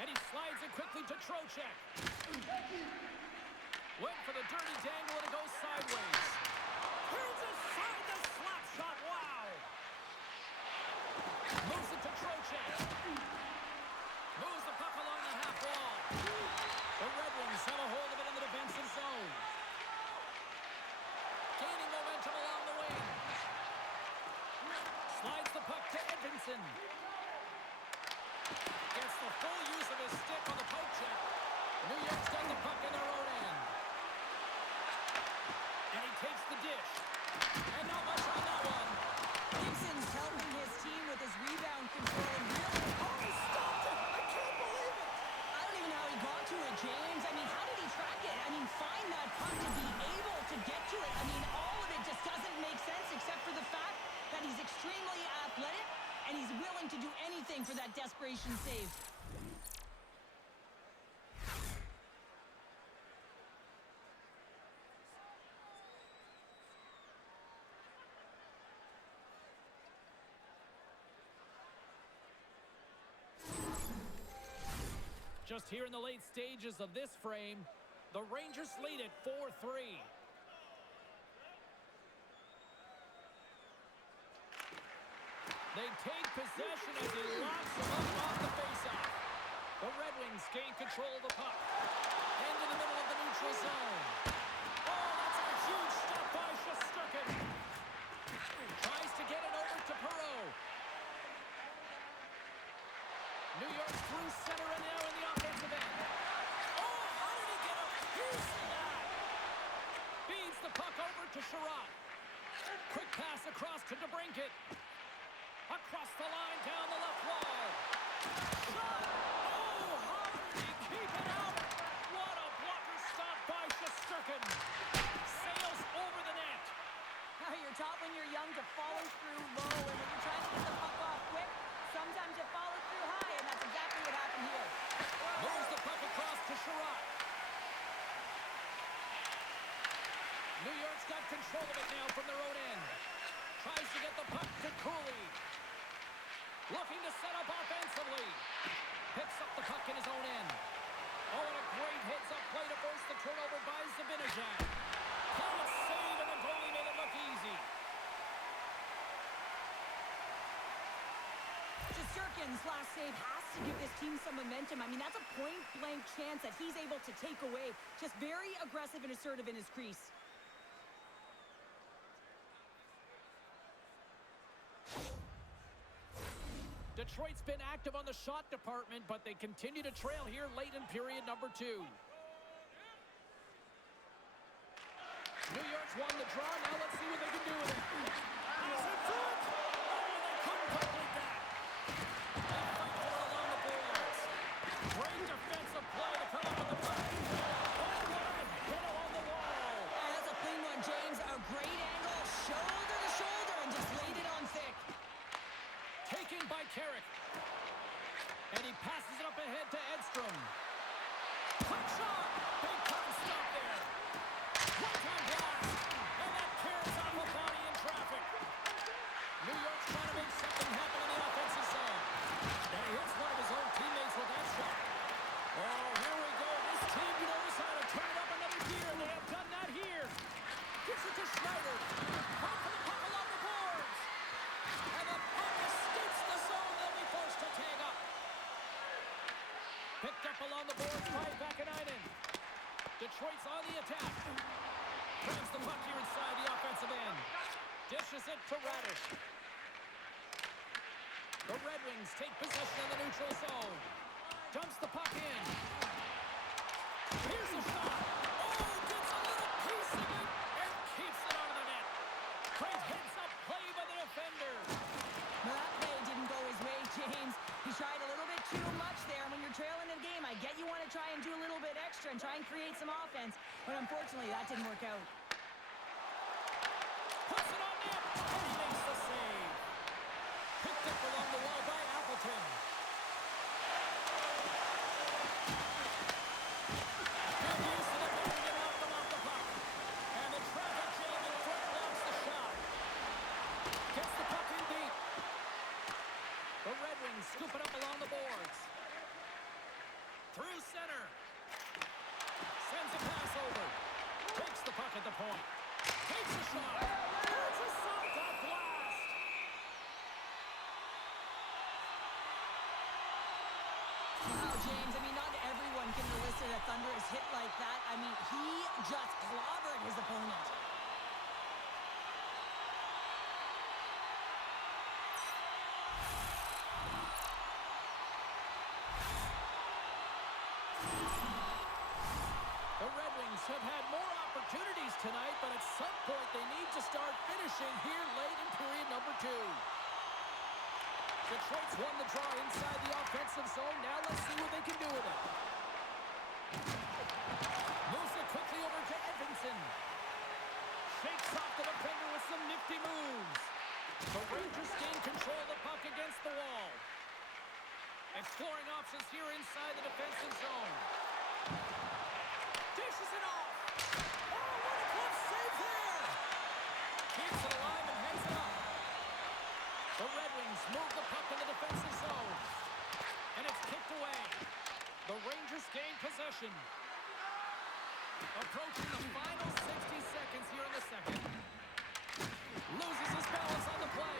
And he slides it quickly to Trocheck. Went for the dirty dangle and it goes sideways. Turns aside the slap shot. Wow. Moves it to Trocheck. Moves the puck along the half wall. The Red Wings have a hold of it in the defensive zone. Gaining momentum along the wing. Slides the puck to Edmondson. Gets the full use of his stick on the poke check. New York's got the puck in their own end. And he takes the dish. And not much on that one. Gibson's helping his team with his rebound control and really... Oh, he stopped it. I can't believe it. I don't even know how he got to it, James. I mean, how did he track it? I mean, find that puck to be able to get to it. I mean, all of it just doesn't make sense except for the fact that he's extremely athletic and he's willing to do anything for that desperation save. Just here in the late stages of this frame, the Rangers lead it 4-3. They take possession as he locks them up off the faceoff. The Red Wings gain control of the puck. Into the middle of the neutral zone. Oh, that's a huge step by Shesterkin. Tries to get it over to Perreault. New York through center and now in the offensive end. Oh, how did he get a piece of that? Feeds the puck over to Sherratt. Quick pass across to DeBrincat. Across the line, down the left wall. Shot! Oh, how did he keep it out? What a blocker stop by Shesterkin. Sails over the net. You're taught when you're young to follow through low, and when you're trying to get the puck off quick, sometimes you follow through high, and that's exactly what happened here. Moves the puck across to Sherratt. New York's got control of it now from their own end. Tries to get the puck to Cooley. Looking to set up offensively. Picks up the puck in his own end. Oh, and a great heads-up play to force the turnover by Zibanejad. Can't save, and the goalie made it look easy. Shesterkin's last save has to give this team some momentum. I mean, that's a point-blank chance that he's able to take away. Just very aggressive and assertive in his crease. Detroit's been active on the shot department, but they continue to trail here late in period number 2. New York's won the draw. Now let's see what they can do with it. Pass it to it. Oh, they couldn't complete that. They fight for it along the boards. Great defensive play to come up with the puck. Oh, what a hit along the wall. That's a clean one, James. A great angle, shoulder to shoulder, and just laid it on thick. Taken by Carrick. And he passes it up ahead to Edstrom. Puck shot. Big time stop there. One-time blast. And that carries off a body in traffic. New York's trying to make something happen in the offensive zone. And he hits one of his own teammates with that shot. Oh, here we go. This team knows how to turn it up another gear. They have done that here. Gives it to Schneider. Out for the puck along the boards. And the puck escapes the zone. They'll be forced to tag up. Picked up along the boards by Vakanainen. Detroit's on the attack. Grabs the puck here inside the offensive end. Dishes it to Radish. The Red Wings take possession of the neutral zone. Dumps the puck in. Here's the shot. Oh, gets a little piece of it and keeps it out of the net. Great heads-up play by the defender. Well, that play didn't go his way, James. He tried a little bit too much there. When you're trailing in a game, I get you want to try and do a little bit extra and try and create some offense, but unfortunately, that didn't work out. Puts it on net, and he makes the save. Picked up along the wall by Appleton. Good use of the puck to knock them off the puck. And the traffic jam in front blocks the shot. Gets the puck in deep. The Red Wings scoop it up along the boards. Through center. Sends a pass over. Takes the puck at the point. Takes a shot. It's a side-out blast. Wow, James, I mean, not everyone can elicit a thunderous hit like that. I mean, he just clobbered his opponent. The Red Wings have had more opportunities tonight, but at some point they need to start finishing here late in period number 2. Detroit's won the draw inside the offensive zone. Now let's see what they can do with it. Moves it quickly over to Edvinsson. Shakes off the defender with some nifty moves. The Rangers gain control of the puck against the wall. Exploring options here inside the defensive zone. Dishes it off. Oh, what a close save there. Keeps it alive and heads it up. The Red Wings move the puck in the defensive zone. And it's kicked away. The Rangers gain possession. Approaching the final 60 seconds here in the second. Loses his balance on the play.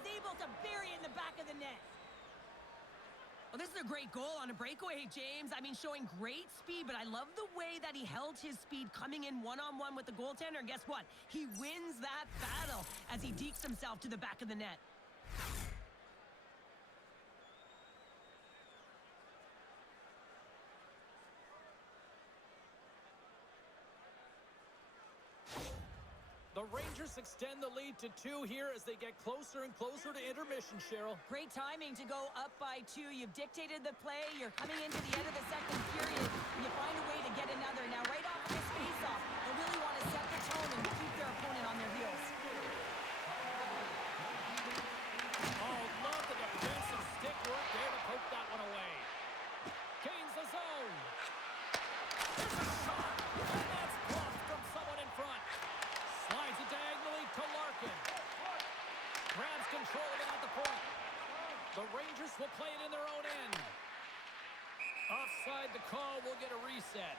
is able to bury it in the back of the net. Well, this is a great goal on a breakaway, James. I mean, showing great speed, but I love the way that he held his speed coming in one-on-one with the goaltender. And guess what? He wins that battle as he dekes himself to the back of the net. The Rangers extend the lead to 2 here as they get closer and closer to intermission, Cheryl. Great timing to go up by 2. You've dictated the play. You're coming into the end of the second period. And you find a way to get another. Now, right off of this face-off, they really want to set the tone and keep their opponent on their heels. Oh, love the defensive stick work there to poke that one away. Gains the zone. There's a shot, and that's blocked from someone in front. Slides it diagonally to Larkin. Grabs control of it at the point. The Rangers will play it in their own end. Offside the call, will get a reset.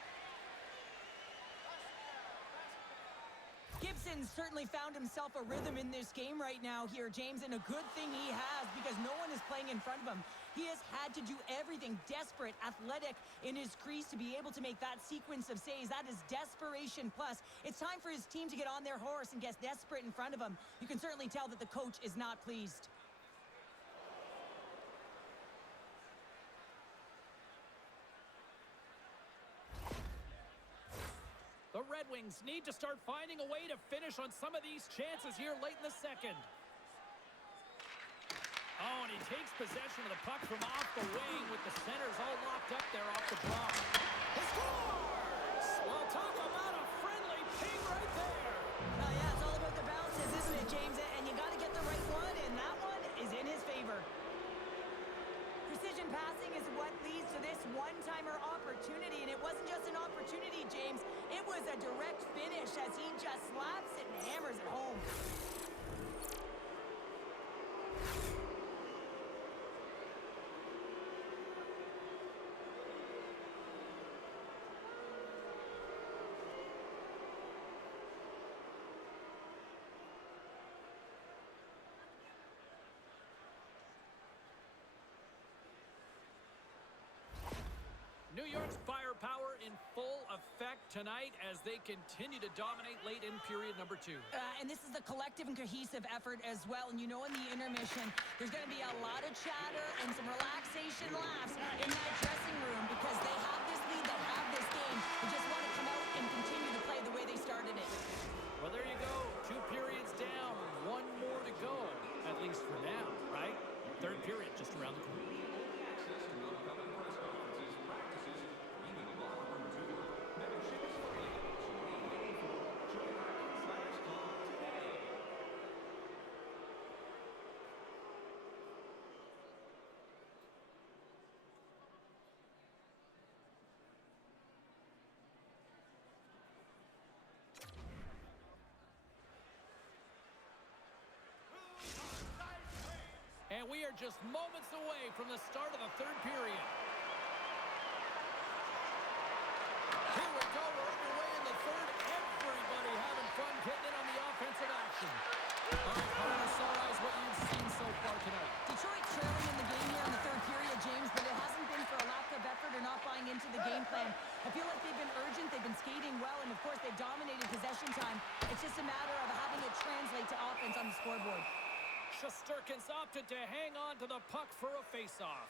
Gibson certainly found himself a rhythm in this game right now here, James, and a good thing he has because no one is playing in front of him. He has had to do everything, desperate, athletic in his crease to be able to make that sequence of saves. That is desperation plus. It's time for his team to get on their horse and get desperate in front of him. You can certainly tell that the coach is not pleased. The Red Wings need to start finding a way to finish on some of these chances here late in the second. Oh, and he takes possession of the puck from off the wing with the centers all locked up there off the block. He scores! Well, talk about a friendly ping right there. Oh, yeah, it's all about the bounces, isn't it, James? And you got to get the right one, and that one is in his favor. Precision passing is what leads to this one-timer opportunity, and it wasn't just an opportunity, James. It was a direct finish as he just slaps it and hammers it home. New York's firepower in full effect tonight as they continue to dominate late in period number 2. And this is a collective and cohesive effort as well. And you know in the intermission, there's going to be a lot of chatter and some relaxation laughs in that dressing room because they have this lead, they have this game. They just want to come out and continue to play the way they started it. Well, there you go. 2 periods down, 1 more to go, at least for now, right? Third period just around the corner. And we are just moments away from the start of the third period. Here we go. We're underway in the third. Everybody having fun getting in on the offensive action. All right, I want to summarize what you've seen so far tonight. Detroit trailing in the game here in the third period, James, but it hasn't been for a lack of effort or not buying into the game plan. I feel like they've been urgent, they've been skating well, and of course they've dominated possession time. It's just a matter of having it translate to offense on the scoreboard. Shesterkin's opted to hang on to the puck for a face-off.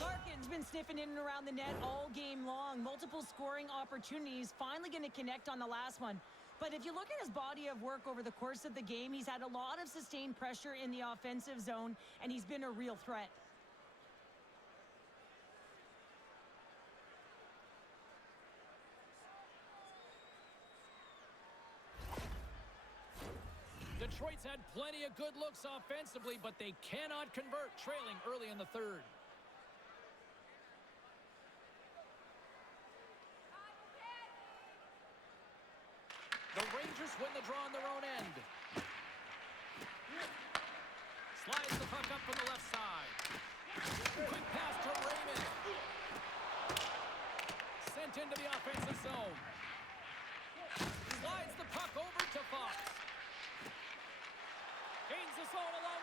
Larkin's been sniffing in and around the net all game long. Multiple scoring opportunities. Finally going to connect on the last one. But if you look at his body of work over the course of the game, he's had a lot of sustained pressure in the offensive zone, and he's been a real threat. Detroit's had plenty of good looks offensively, but they cannot convert, trailing early in the third. The Rangers win the draw on their own end. Slides the puck up from the left side. Quick pass to Raymond. Sent into the offensive zone. Slides the puck over to Fox. Gains the zone along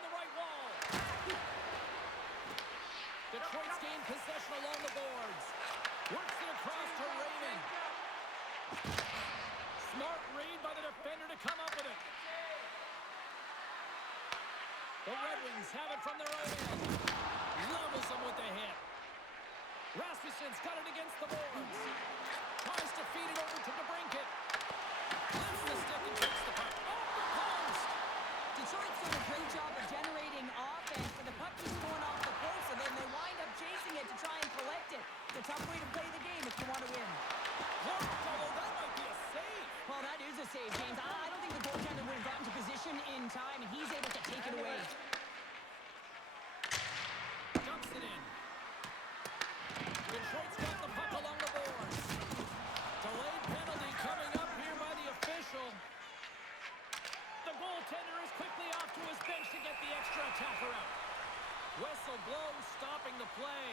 Detroit's gained possession along the boards. Works it across to Raymond. Smart read by the defender to come up with it. The Red Wings have it from their own end. Levels them with the hit. Rasmussen's got it against the boards. Tries to feed it over to DeBrincat. Lifts the stick and takes the puck. Off the post! Detroit's done a great job of generating offense, but the puck keeps going off the post, and then they wind up chasing it to try and collect it. It's a tough way to play the game if you want to win. Although that might be a save. Well, that is a save, James. I don't think the goaltender would have gotten to position in time, and he's able to take it away. Dumps it in. Detroit's got the puck along the boards. Delayed penalty coming up here by the official. The goaltender is quickly off to his bench to get the extra attacker out. Whistle blows, stopping the play.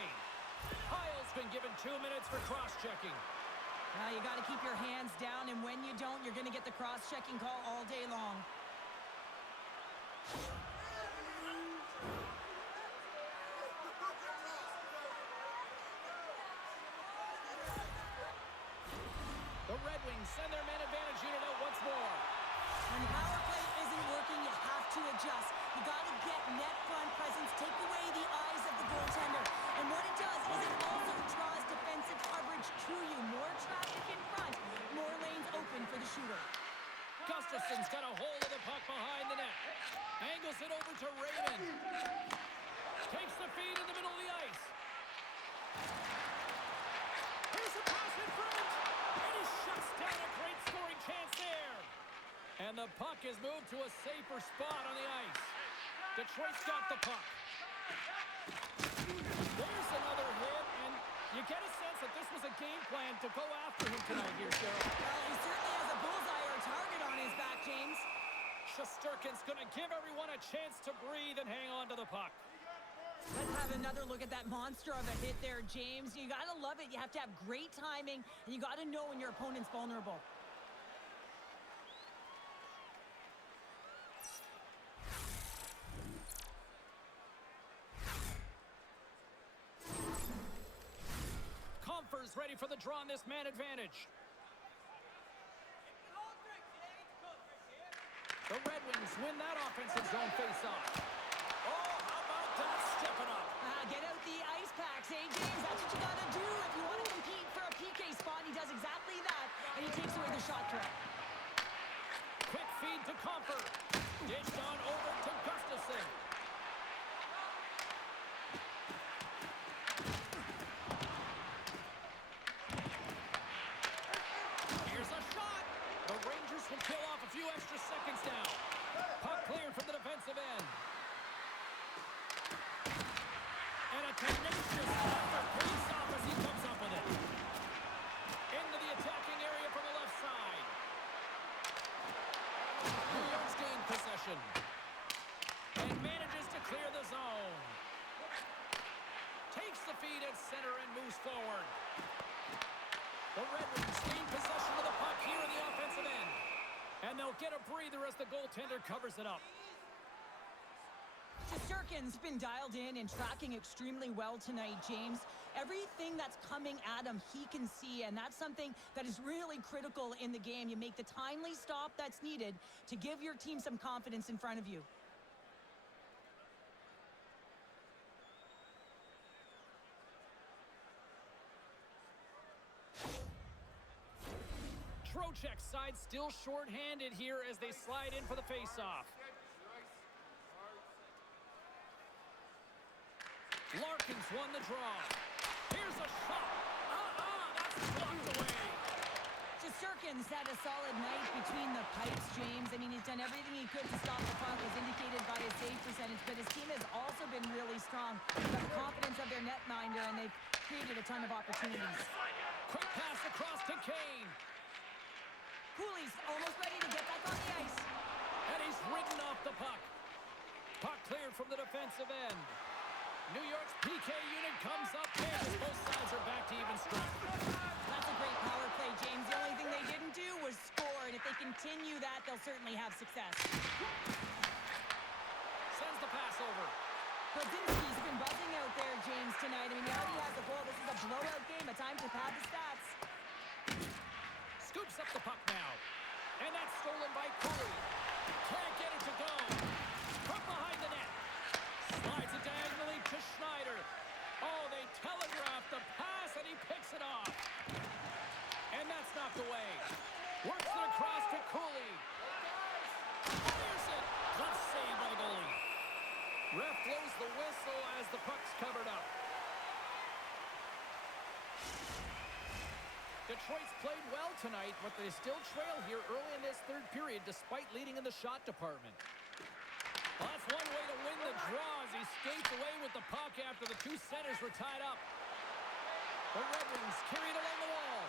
Heil's been given 2 minutes for cross-checking. You got to keep your hands down, and when you don't, you're going to get the cross-checking call all day long. The Red Wings send their man advantage unit out once more. When the power play isn't working, you have to adjust. You got to get net front presence, take away the eyes of the goaltender. And what it does is it also draws defensive coverage to you. More traffic in front, more lanes open for the shooter. Gustafson's got a hold of the puck behind the net. Angles it over to Raymond. Takes the feed in the middle of the ice. Here's a pass in front. And he shuts down a great scoring chance there. And the puck is moved to a safer spot on the ice. Detroit's got the puck. There's another hit, and you get a sense that this was a game plan to go after him tonight here, Cheryl. Well, he certainly has a bullseye or a target on his back, James. Shesterkin's going to give everyone a chance to breathe and hang on to the puck. Let's have another look at that monster of a hit there, James. You got to love it. You have to have great timing, and you got to know when your opponent's vulnerable. Comfer's ready for the draw on this man advantage. The Red Wings win that offensive zone faceoff. Oh, how about that stepping up? Get out the ice packs, eh, James? That's what you got to do if you want to compete for a PK spot. He does exactly that, and he takes away the shot threat. Quick feed to Comfer. Dished on over to Gustafson. Here's a shot. The Rangers will kill off a few extra seconds now. Puck cleared from the defensive end. And a tenacious effort pays off as he comes up with it. Into the attacking area from the left side. New York's gained possession. And manages to clear the zone. Takes the feed at center and moves forward. The Red Wings gain possession of the puck here in the offensive end. And they'll get a breather as the goaltender covers it up. Shesterkin's been dialed in and tracking extremely well tonight, James. Everything that's coming at him, he can see, and that's something that is really critical in the game. You make the timely stop that's needed to give your team some confidence in front of you. Trocheck's side still short-handed here as they slide in for the face-off. Larkin's won the draw. Here's a shot. That's blocked away. Shesterkin's had a solid night between the pipes, James. I mean, he's done everything he could to stop the puck, as indicated by his save percentage, but his team has also been really strong. They've got the confidence of their netminder, and they've created a ton of opportunities. Quick pass across to Kane. Cooley's almost ready to get back on the ice. And he's ridden off the puck. Puck cleared from the defensive end. New York's PK unit comes up there as both sides are back to even strength. That's a great power play, James. The only thing they didn't do was score, and if they continue that, they'll certainly have success. Sends the pass over. Brodzinski's been buzzing out there, James, tonight, telegraphed the pass, and he picks it off. And that's knocked away. Works it across to Cooley. Fires it. Glove save by the goalie. Ref blows the whistle as the puck's covered up. Detroit's played well tonight, but they still trail here early in this third period despite leading in the shot department. Well, that's one way to win the draw as he skates away with the puck after the two centers were tied up. The Red Wings carry it along the wall.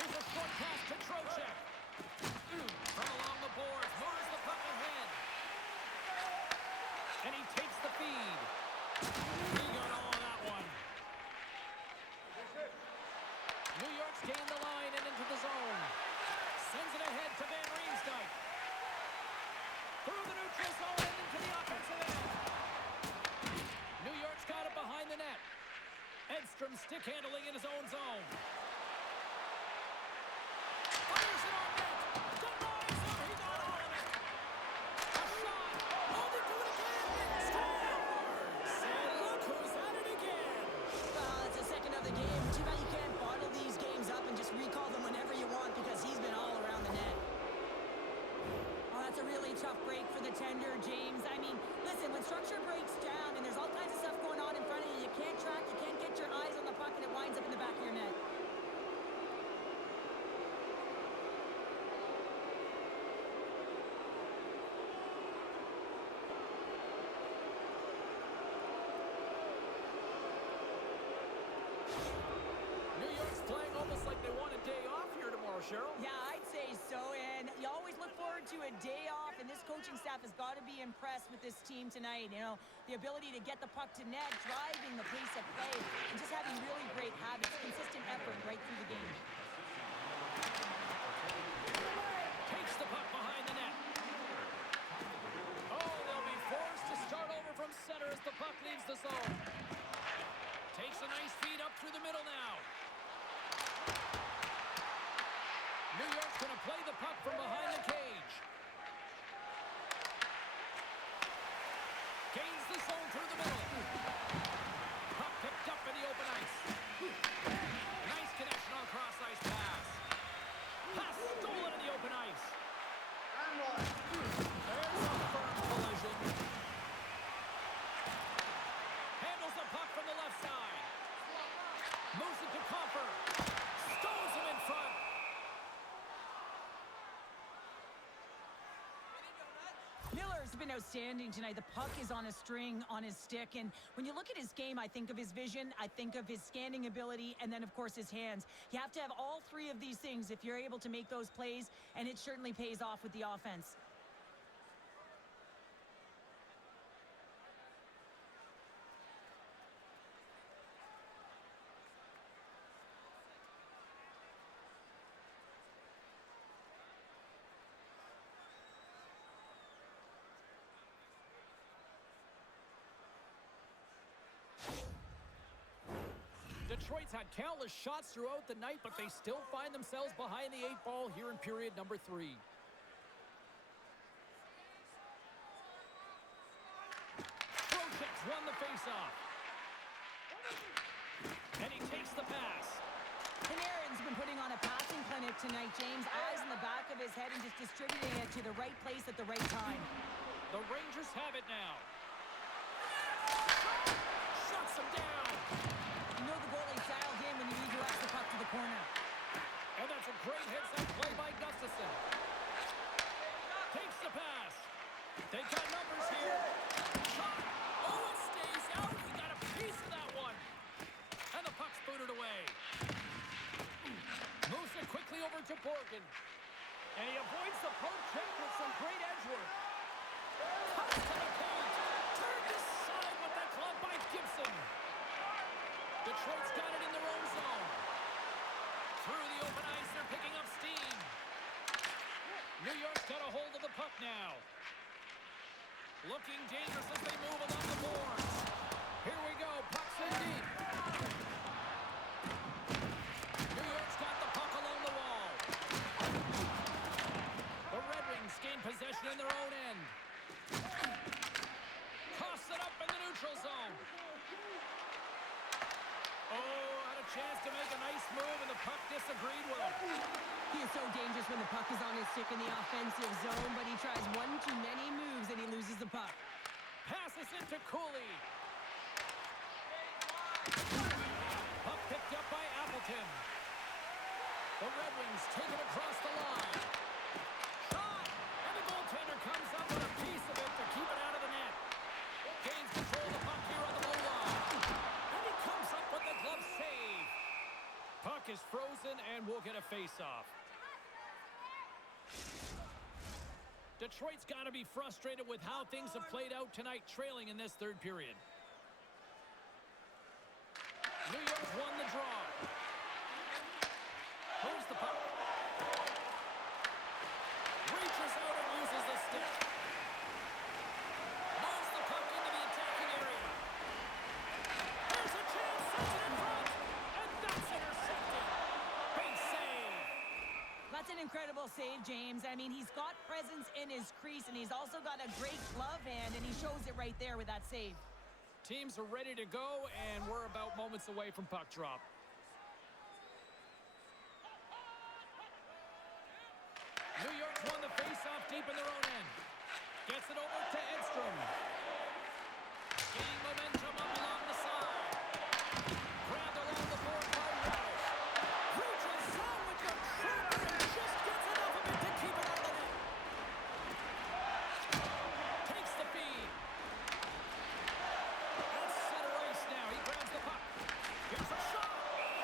Here's a short pass to Trocheck. From along the boards, moves the puck ahead. And he takes the feed. He got all of that one. New York's gained the line and into the zone. Sends it ahead to Van Riemsdyk. Through the neutral zone and into the offensive end. New York's got it behind the net. Edstrom stick handling in his own zone. Fires it on net. Denies him. He got all of it. A shot. Oh, they do it again. Scores. And look who's at it again. Well, it's the second of the game. Too bad you can't bottle these games up and just recall them whenever you want because he's been all around the net. Oh, that's a really tough break for the tender, James. I mean, listen, when structure breaks down and there's all kinds of stuff going on in front of you, you can't track, you can't get your eyes on the puck, and it winds up in the back of your net. New York's playing almost like they want a day off here tomorrow, Cheryl. Yeah, I'd say so, and you always look forward to a day off, and this coaching staff has got to be impressed with this team tonight. You know, the ability to get the puck to net, driving the pace of play, and just having really great habits, consistent effort right through the game. Takes the puck behind the net. Oh, they'll be forced to start over from center as the puck leaves the zone. Takes a nice feed up through the middle now. New York's going to play the puck from behind the cage. Gains the zone through the middle. Puck picked up in the open ice. Nice connection on cross-ice pass. Pass stolen in the open ice. There's a firm collision. Handles the puck from the left side. Moves it to Comfer. Stones him in front. Miller's been outstanding tonight. The puck is on a string on his stick, and when you look at his game, I think of his vision, I think of his scanning ability, and then, of course, his hands. You have to have all three of these things if you're able to make those plays, and it certainly pays off with the offense. Detroit's had countless shots throughout the night, but they still find themselves behind the 8 ball here in period number 3. Trocheck's won the faceoff. And he takes the pass. Panarin's been putting on a passing clinic tonight, James. Eyes in the back of his head and just distributing it to the right place at the right time. The Rangers have it now. Shuts him down. You know the goalie's dialed in when he redirects the puck to the corner. And that's a great heads-up play by Gustafsson. Takes the pass. They got numbers here. Shot. Oh, it stays out. We got a piece of that one. And the puck's booted away. Moves it quickly over to Borgen. And he avoids the poke check with some great edge work. Cuts to the cage. Turned aside with that glove by Gibson. Detroit's got it in their own zone. Through the open ice, they're picking up steam. New York's got a hold of the puck now. Looking dangerous as they move along the boards. Here we go, puck's in deep. New York's got the puck along the wall. The Red Wings gain possession in their own end. Toss it up in the neutral zone. to make a nice move, and the puck disagreed with him. He is so dangerous when the puck is on his stick in the offensive zone, but he tries one too many moves and he loses the puck. Passes into Cooley. Puck picked up by Appleton. The Red Wings take it across the line. Shot! And the goaltender comes up with a piece of it to keep it out of the net. Gains control of the puck here on the blue line. And he comes up with the glove save. Puck is frozen and we'll get a face-off. Detroit's got to be frustrated with how things have played out tonight, trailing in this third period. New York won the draw. Moves the puck. Reaches out and uses the stick. Moves the puck into the attacking area. There's a chance, sends it in front, and that's intercepted. Big save. That's an incredible save, James. I mean, he's got presence in his crease, and he's also got a great glove hand, and he shows it right there with that save. Teams are ready to go, and we're about moments away from puck drop. New York won the face-off deep in their own end. Gets it over to Edstrom. Gaining momentum up along the side. Grabbed along the board by Radish. Reaches on with the trigger and just gets enough of it to keep it out of the net. Takes the feed. That's center ice now. He grabs the puck. Here's a shot.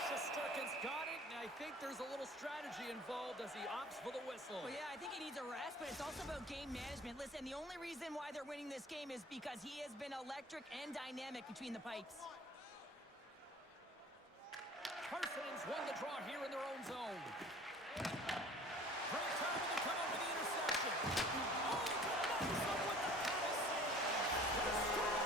Shesterkin's got it, and I think there's a little strategy involved as he opts for the whistle. Well, yeah, I think he needs a rest, but it's also about game management. Listen, the only reason why they're winning this game is because he has been electric and dynamic between the pipes. Parsons won the draw here in their own zone. Great time to come up with the interception. Oh, nice one with the paddle save. The score!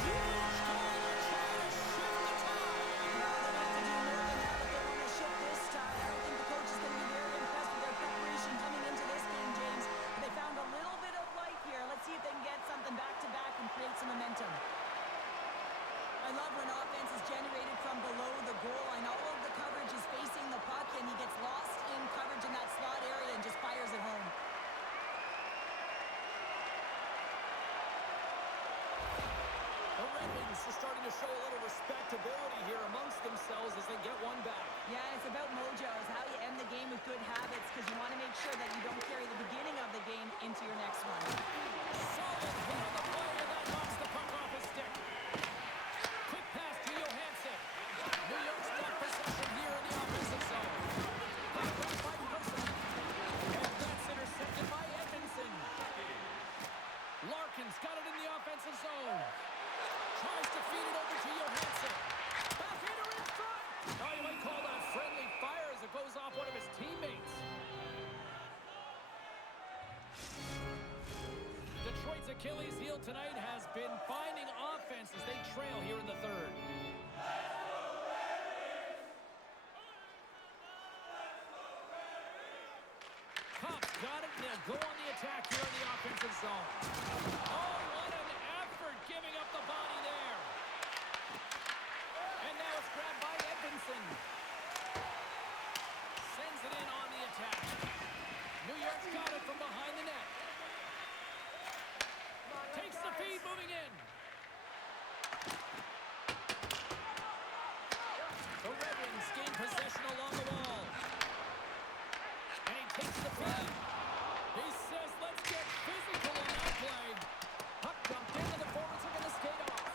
Huge goal to try to shift the tide. Well, they're going to do more than that if they want to shift this tide. I don't think the coach is going to be very impressed with their preparation coming into this game, James. But they found a little bit of life here. Let's see if they can get something back-to-back and create some momentum. I love when offense is generated from below the goal and all of the coverage is facing the puck and he gets lost in coverage in that slot area and just fires it home. The Red Wings are starting to show a little respectability here amongst themselves as they get one back. Yeah, it's about mojo. It's how you end the game with good habits because you want to make sure that you don't carry the beginning of the game into your next one. Solid hit on the play, and that knocks the puck off his stick. Quick pass to Johansson. New York's got possession here in the offensive zone. Puck dropped by Person. And that's intercepted by Edmondson. Larkin's got it in the offensive zone. Tries to feed it over to Johansson. Backhander in front. Oh, you might call that friendly fire as it goes off one of his teammates. Detroit's Achilles heel tonight has been finding offense as they trail here in the third. Cops got it, and they'll go on the attack here in the offensive zone. Oh, what an effort giving up the body there. And now it's grabbed by Edmondson. Sends it in on the attack. New York's got it from behind the net. Takes the feed, moving in. The Red Wings gain possession along the wall. And he takes the feed. He says, let's get physical on that play. Puck dumped in, and the forwards are going to skate off.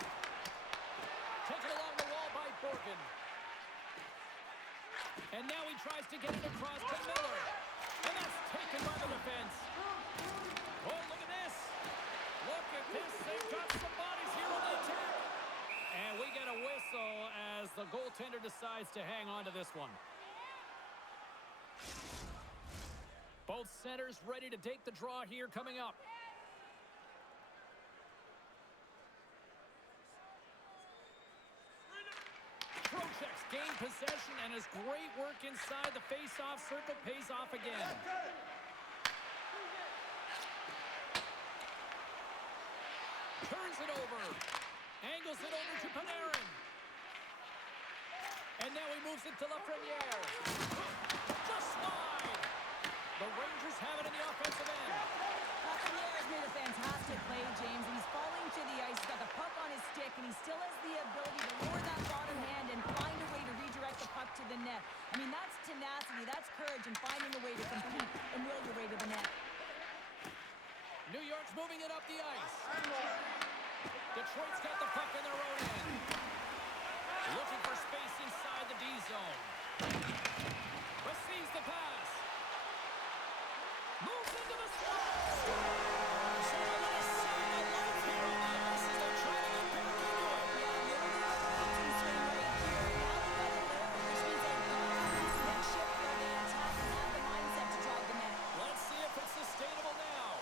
Taken along the wall by Borkin. And now he tries to get it across to Miller. And that's taken by the defense. Oh, look at this. Look at this. They've got some bodies here on the attack. And we get a whistle as the goaltender decides to hang on to this one. Both centers ready to take the draw here coming up. Trocheck's gained possession and his great work inside the face-off circle pays off again. Turns it over. Angles it over to Panarin. And now he moves it to Lafreniere. Just wide. The Rangers have it in the offensive end. Lafreniere's made a fantastic play, James, and he's falling to the ice. He's got the puck on his stick, and he still has the ability to lower that bottom hand and find a way to redirect the puck to the net. I mean, that's tenacity, that's courage, and finding a way to compete and will your way to the net. New York's moving it up the ice. Detroit's got the puck in their own end. Looking for space inside the D zone. Receives the pass. Moves into the slot. Let's see if it's sustainable now.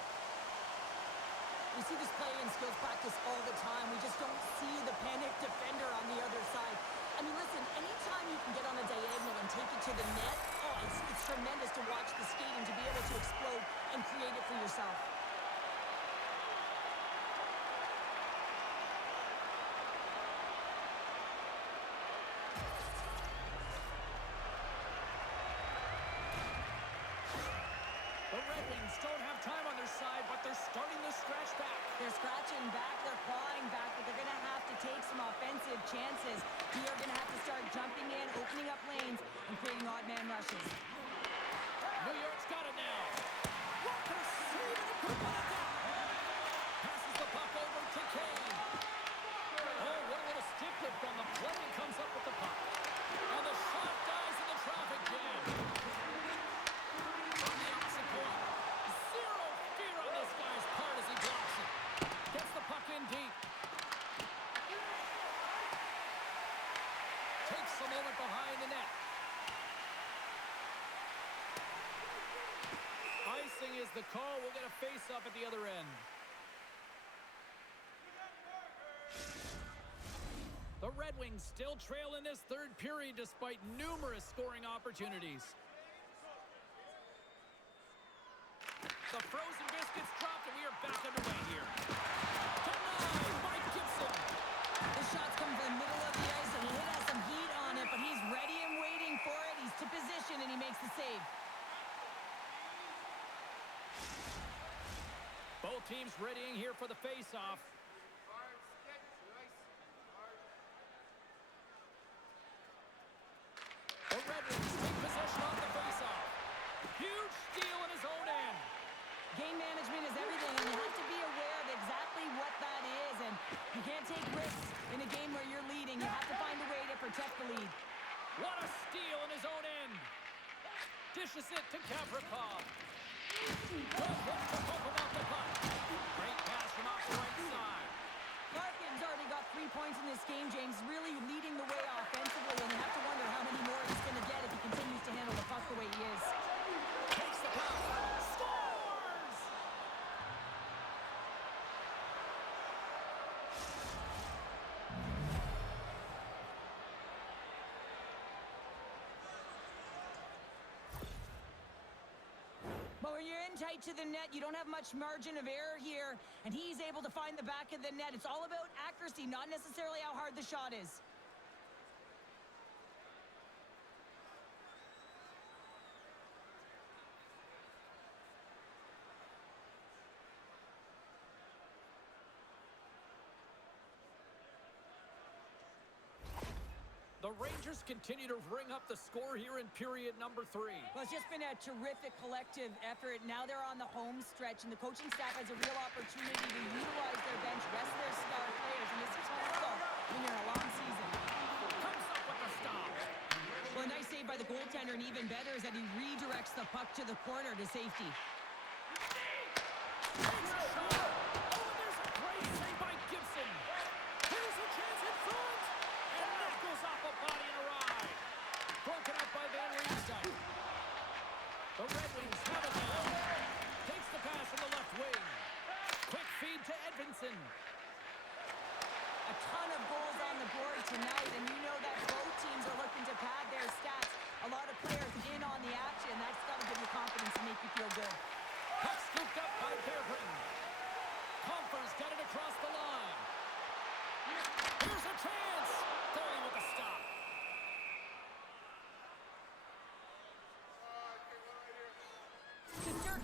We see this play in skills practice all the time. We just don't see the panic defender on the other side. I mean, listen, anytime you can get on a diagonal and take it to the net, it's tremendous to watch the skating, to be able to explode and create it for yourself. The Red Wings don't have time on their side, but they're starting to scratch back. They're scratching back, they're clawing back, but they're going to have to take some offensive chances. You're going to have to start jumping in, opening up lanes, and creating odd man rushes. New York's got it now. Walker saving it for one down. Passes the puck over to Kane. Oh, what a little stick lift on the play, and comes up with the puck. And the shot dies in the traffic jam. From the opposite point. Zero fear on this guy's part as he blocks it. Gets the puck in deep. Takes a moment behind the net. Icing is the call. We'll get a face-off at the other end. The Red Wings still trail in this third period despite numerous scoring opportunities. The frozen biscuits dropped, and we are back underway here. Denied by Gibson. The shots come from the middle of the ice, and he has some heat on it, but he's ready and waiting for it. He's to position, and he makes the save. Both teams readying here for the face-off. The Red Wings take possession off the face-off. Huge steal in his own end. Game management is everything, and you have to be aware of exactly what that is, and you can't take risks in a game where you're leading. You have to find a way to protect the lead. What a steal in his own end. Dishes it to Gavrikov. Good look to poke him off the puck. Great pass from off the right side. Larkin's already got 3 points in this game, James, really leading the way offensively, and you have to wonder how many more he's going to get if he continues to handle the puck the way he is. Takes the puck. Scores! But when you're in tight to the net, you don't have much margin of error here, and he's able to find the back of the net. It's all about accuracy, not necessarily how hard the shot is. The Rangers continue to ring up the score here in period number 3. Well, it's just been a terrific collective effort. Now they're on the home stretch, and the coaching staff has a real opportunity to utilize their bench, rest their star players, and this is critical when you're in a long season. Comes up with the stop. Well, a nice save by the goaltender, and even better is that he redirects the puck to the corner to safety. Takes a shot. Oh, and there's a great save by Gibson. Here's a chance in front. And that goes off a body and a ride. Broken up by Van Riemsdyk. The Red Wings have it now. Takes the pass from the left wing. Quick feed to Edvinsson. A ton of goals on the board tonight, and you know that both teams are looking to pad their stats. A lot of players in on the action. That's got to give you confidence and make you feel good. Puck scooped up by Bearbrink. Compher's got it across the line. Here's a chance. Foley with a stop.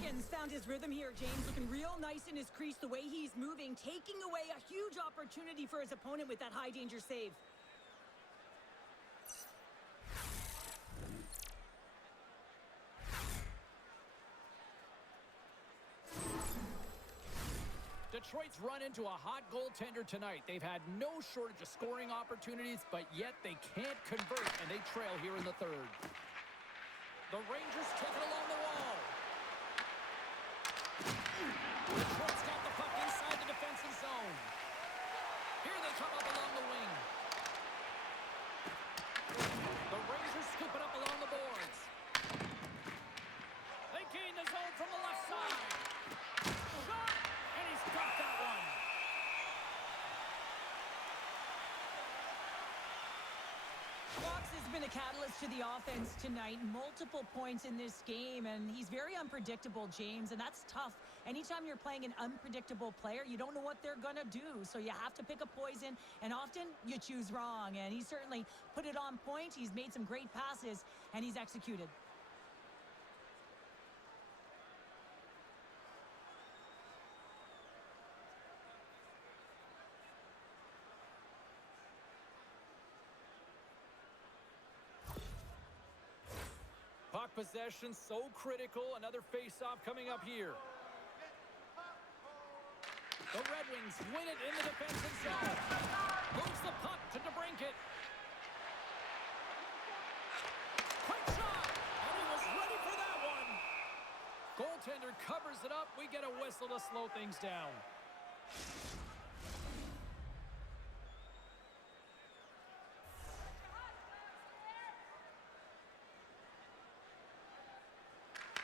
Shesterkin's found his rhythm here, James. Looking real nice in his crease, the way he's moving, taking away a huge opportunity for his opponent with that high-danger save. Detroit's run into a hot goaltender tonight. They've had no shortage of scoring opportunities, but yet they can't convert, and they trail here in the third. The Rangers take it along the wall. Detroit's got the puck inside the defensive zone. Here they come up along the wing. The Rangers scoop it up along the boards. They gain the zone from the left side. Shot! And he's got that one. Fox has been a catalyst to the offense tonight. Multiple points in this game, and he's very unpredictable, James, and that's tough. Anytime you're playing an unpredictable player, you don't know what they're going to do, so you have to pick a poison, and often you choose wrong, and he certainly put it on point. He's made some great passes, and he's executed. Puck possession so critical. Another face-off coming up here. The Red Wings win it in the defensive zone. Moves the puck to DeBrincat. Quick shot! And he was ready for that one. Goaltender covers it up. We get a whistle to slow things down.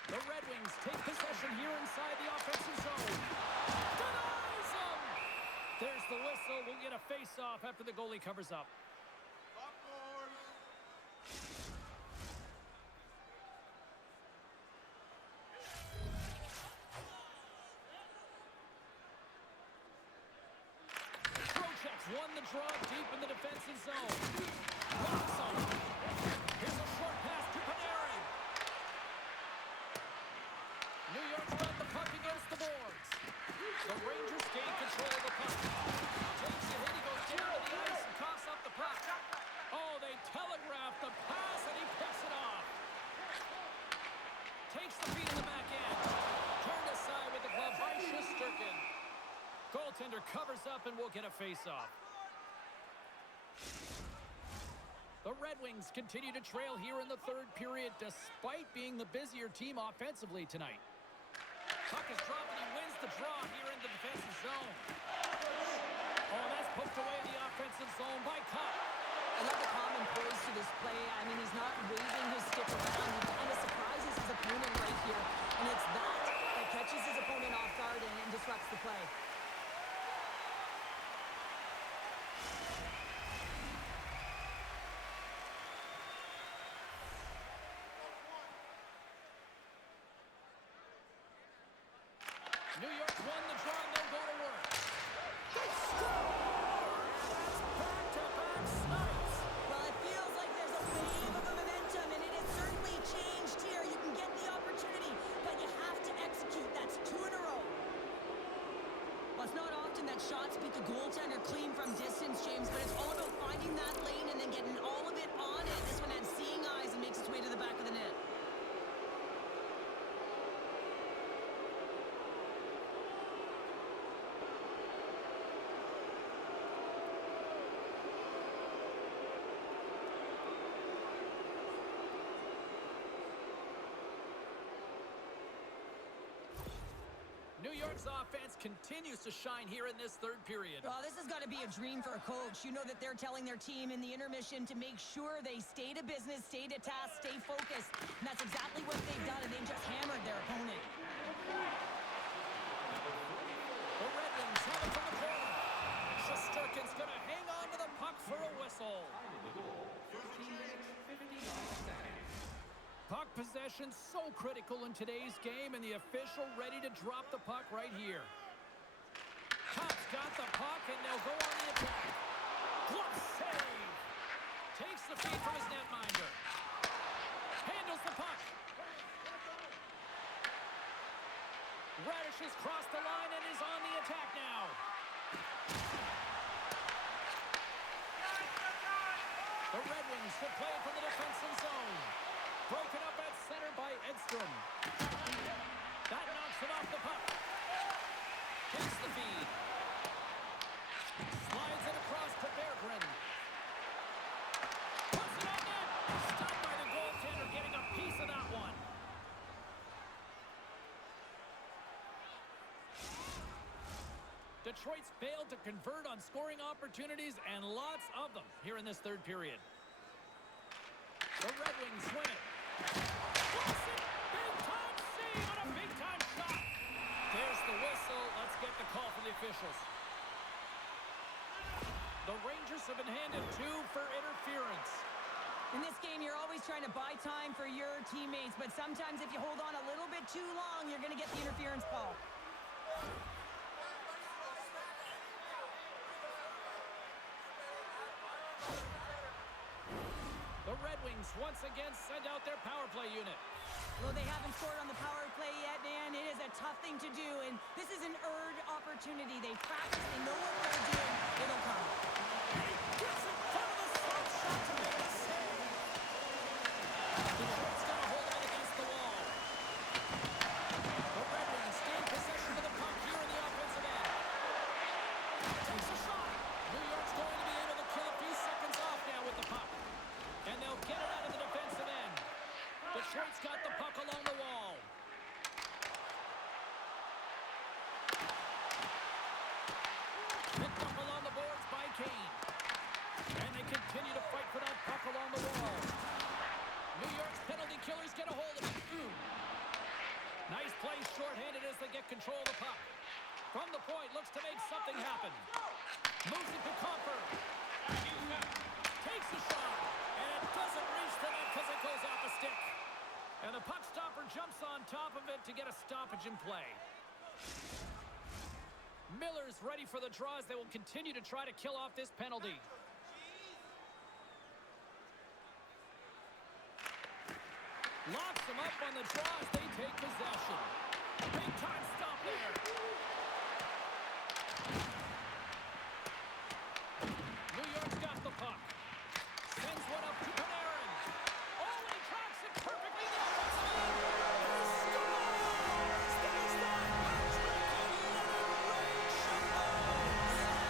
The Red Wings take possession here inside the offensive zone. Denies him! There's the whistle. We'll get a face-off after the goalie covers up. Trocheck's won the draw deep in the defensive zone. Locks on him. Here's a short pass to Panarin. New York's got the puck against the boards. The Rangers gain control of the puck. Takes the hit, he goes down to the ice and coughs up the puck. Oh, they telegraph the pass and he picks it off. Takes the feed in the back end. Turned aside with the glove by Shesterkin. Goaltender covers up and we'll get a face-off. The Red Wings continue to trail here in the third period despite being the busier team offensively tonight. Puck is dropped and he wins the draw here in the defensive zone. Oh, that's poked away in the offensive zone by Cup. I love the calm and poise to this play. I mean, he's not waving his stick around. He kind of surprises his opponent right here. And it's that catches his opponent off guard and disrupts the play. New York's won the draw and they'll go to work. They score! That's back-to-back snipes. Well, it feels like there's a wave of momentum, and it has certainly changed here. You can get the opportunity, but you have to execute. That's 2 in a row. Well, it's not often that shots beat the goaltender clean from distance, James, but it's all about finding that lane and then getting all of it on it. This one had seeing eyes and makes its way to the back of the net. New York's offense continues to shine here in this third period. Well, this has got to be a dream for a coach. You know that they're telling their team in the intermission to make sure they stay to business, stay to task, stay focused. And that's exactly what they've done, and they've just hammered their opponent. The Red Wings have it from the corner. Shesterkin's going to hang on to the puck for a whistle. 13 minutes, 59 seconds. Puck possession so critical in today's game, and the official ready to drop the puck right here. Cup's got the puck, and they'll go on the attack. Glove save. Takes the feed from his netminder. Handles the puck. Radishes crossed the line and is on the attack now. The Red Wings should play it from the defensive zone. Broken up at center by Edstrom. That knocks it off the puck. Takes the feed. Slides it across to Berggren. Puts it on net. Stopped by the goaltender, getting a piece of that one. Detroit's failed to convert on scoring opportunities, and lots of them here in this third period. The Red Wings win it. Wilson, big-time save on a big-time shot. There's the whistle. Let's get the call from the officials. The Rangers have been handed 2 for interference. In this game, you're always trying to buy time for your teammates, but sometimes if you hold on a little bit too long, you're going to get the interference call. The Red Wings once again send out their power play unit. Well, they haven't scored on the power play yet, man. It is a tough thing to do, and this is an earned opportunity. They practice, they know what they're doing. It'll come. And he gets in front of the slap shot to make a save. Detroit's got to hold out against the wall. The Red Wings gain possession of the puck here in the offensive end. Takes a shot. New York's going to be able to kill a few seconds off now with the puck. And they'll get it out of the defensive end. Detroit's got the puck along the wall. Picked up along the boards by Kane. And they continue to fight for that puck along the wall. New York's penalty killers get a hold of it. Nice play shorthanded as they get control of the puck. From the point, looks to make something happen. Moves it to Comfort. Takes a shot. And it doesn't reach the net because it goes off a stick. And the puck stopper jumps on top of it to get a stoppage in play. Miller's ready for the draw as they will continue to try to kill off this penalty. Locks them up on the draw as they take possession. Big time stop there. New York's got the puck. Sends one up to Panarin. Oh, and he tracks it perfectly. The offensive end. He scores! There's that hat-trick of liberation.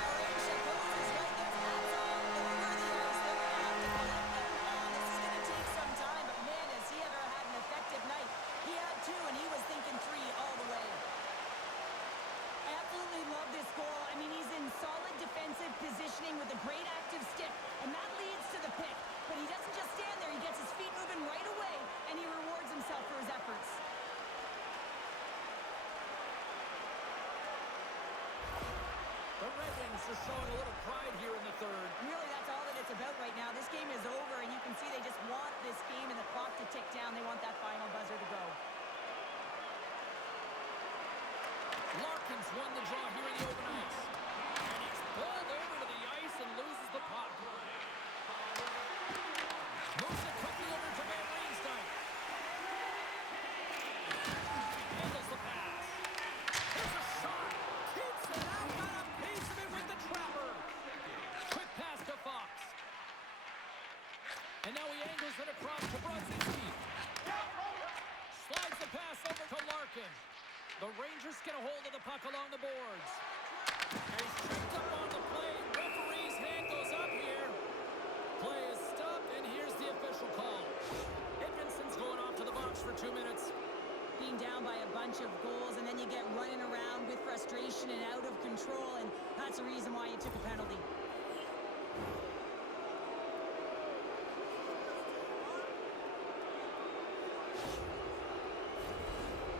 Ray Chapeau is right there. That's all over the ice. They're going to have to collect them. This is going to take some time, but man, has he ever had an effective night. He had 2, and he was thinking 3 all the way. I absolutely love this goal. I mean, he's in solid defensive positioning with a great active stick, and that leads to the pick. But he doesn't just stand there. He gets his feet moving right away, and he rewards himself for his efforts. The Red Wings are showing a little pride here in the third. Really, that's all that it's about right now. This game is over, and you can see they just want this game and the clock to tick down. They want that final buzzer to go. Larkin's won the draw here in the open ice. And he's pulled over to the ice and loses the puck. Moves it quickly over to Van Riemsdyk. Handles the pass. Here's a shot. Keeps it out. Got a piece of it with the trapper. Quick pass to Fox. And now he angles it across to Brodzinski. Slides the pass over to Larkin. The Rangers get a hold of the puck along the boards. And he's tripped up on the play. Referee's hand goes up here. Play is stopped, and here's the official call. Edmondson's going off to the box for 2 minutes. Being down by a bunch of goals, and then you get running around with frustration and out of control, and that's the reason why you took a penalty.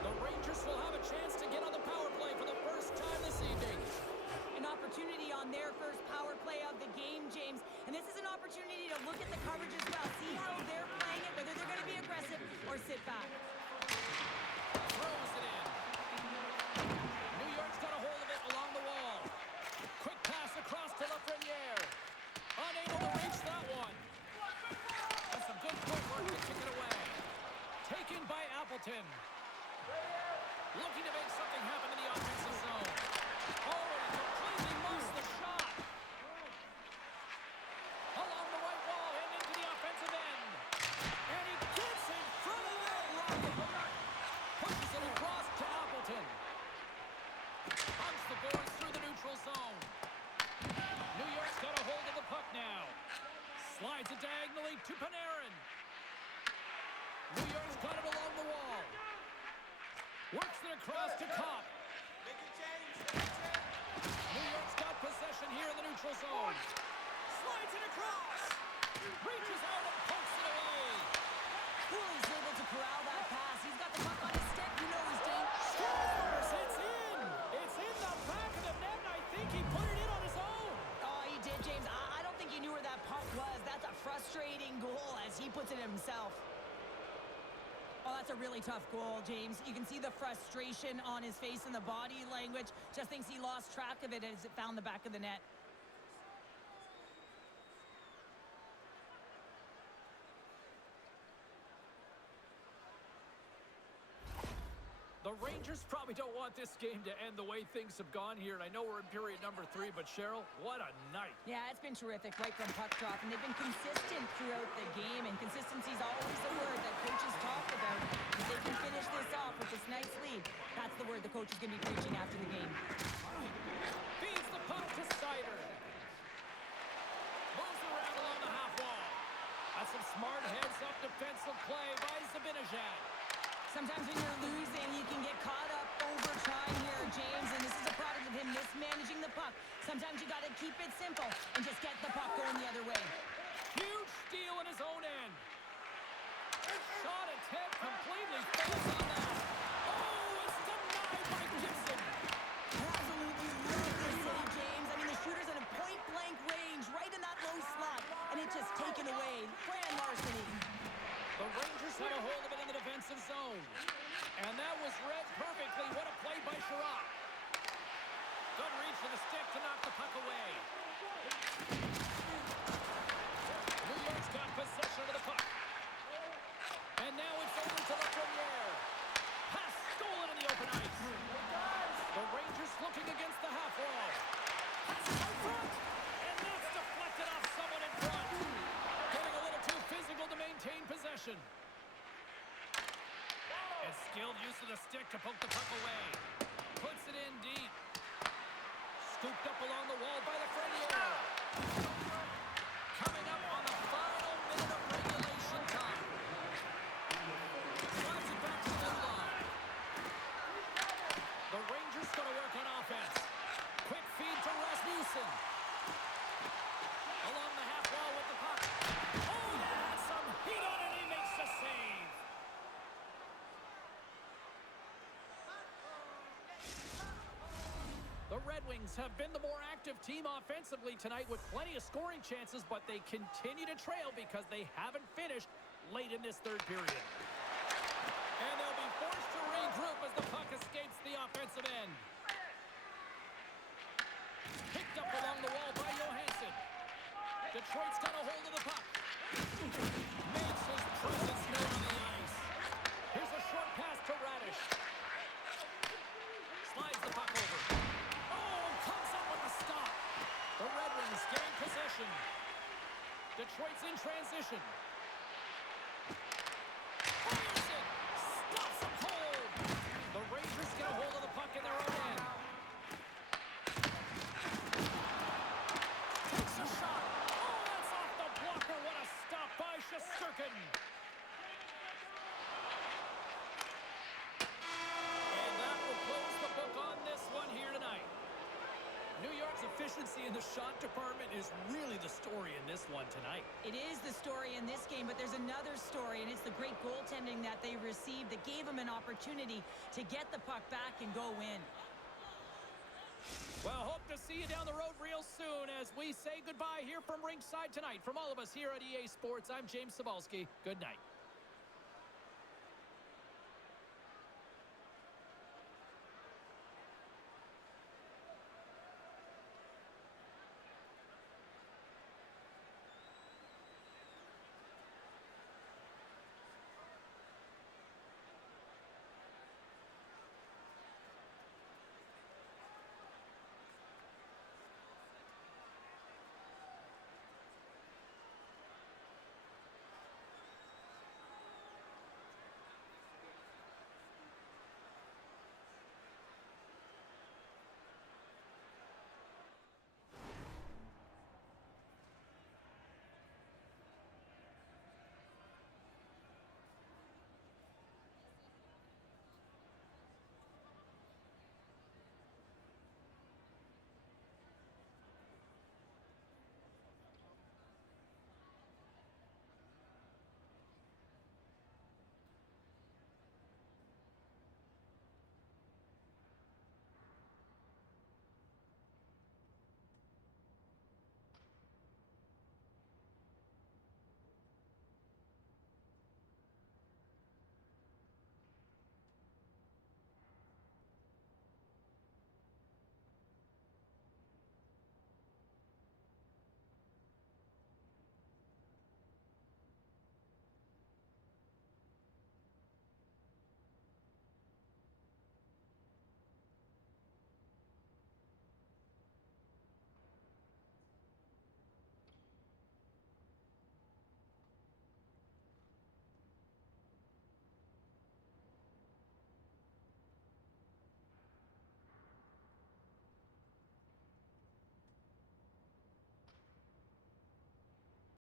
The Rangers will have a chance to get on the power play for the first time this evening. An opportunity on their first power play of the game, James. And this is an opportunity to look at the coverage as well. See how they're playing it, whether they're going to be aggressive or sit back. Throws it in. New York's got a hold of it along the wall. Quick pass across to Lafreniere. Unable to reach that one. And some good footwork to kick it away. Taken by Appleton. Looking to make something across to Cobb. New York's got possession here in the neutral zone. Slides it across. Reaches out and pokes it away. Cooley's able to corral that pass. He's got the puck on his stick. You know he's dangerous. Scores! It's in! It's in the back of the net, and I think he put it in on his own. Oh, he did, James. I don't think he knew where that puck was. That's a frustrating goal as he puts it himself. Oh, that's a really tough goal, James. You can see the frustration on his face and the body language. Just thinks he lost track of it as it found the back of the net. The Rangers probably don't want this game to end the way things have gone here. And I know we're in period number 3, but Cheryl, what a night. Yeah, it's been terrific right from puck drop, and they've been consistent throughout the game, and consistency is always the word that coaches talk about. If they can finish this off with this nice lead, that's the word the coach is going to be preaching after the game. Feeds the puck to Sider. Moves around along the half wall. That's some smart heads-up defensive play by Zibanejad. Sometimes when you're losing, you can get caught up over trying here, James, and this is a product of him mismanaging the puck. Sometimes you got to keep it simple and just get the puck going the other way. Huge steal in his own end. Shot attempt completely fails on that. Oh, it's denied by Gibson. Absolutely love this save, James. I mean, the shooter's at a point-blank range, right in that low slot, and it's just taken away. Grand larceny. The Rangers have a hold of it in the defensive zone. And that was read perfectly. What a play by Sherratt. Good reach for the stick to knock the puck away. New York's got possession of the puck. And now it's over to Lafreniere. Pass stolen in the open ice. The Rangers looking against the half wall. Pass out front. And that's deflected off someone in front. Getting a little too physical to maintain possession. And skilled use of the stick to poke the puck away. Puts it in deep. Scooped up along the wall by Lafreniere. Coming up on the final minute of regulation time. Drives it back to the middle line. The Rangers going to work on offense. Quick feed to Rasmussen. Along the half wall with the puck. Oh, that has some heat on it. He makes the save. The Red Wings have been the more active team offensively tonight with plenty of scoring chances, but they continue to trail because they haven't finished late in this third period. And they'll be forced to regroup as the puck escapes the offensive end. Picked up along the wall by Johansson. Detroit's got a hold of the puck. Makes his presence known on the ice. Here's a short pass to Radish. Slides the puck over. Oh, comes up with a stop. The Red Wings gain possession. Detroit's in transition. Fires it. Stops him cold. The Rangers get a hold of the puck in their own end. Takes a shot. Oh, that's off the blocker. What a stop by Shesterkin. And that will close the book on this one here tonight. New York's efficiency in the shot department is really the story in this one tonight. It is the story in this game, but there's another story, and it's the great goaltending that they received that gave them an opportunity to get the puck back and go in. Well, hope to see you down the road real soon as we say goodbye here from ringside tonight. From all of us here at EA Sports, I'm James Cebulski. Good night.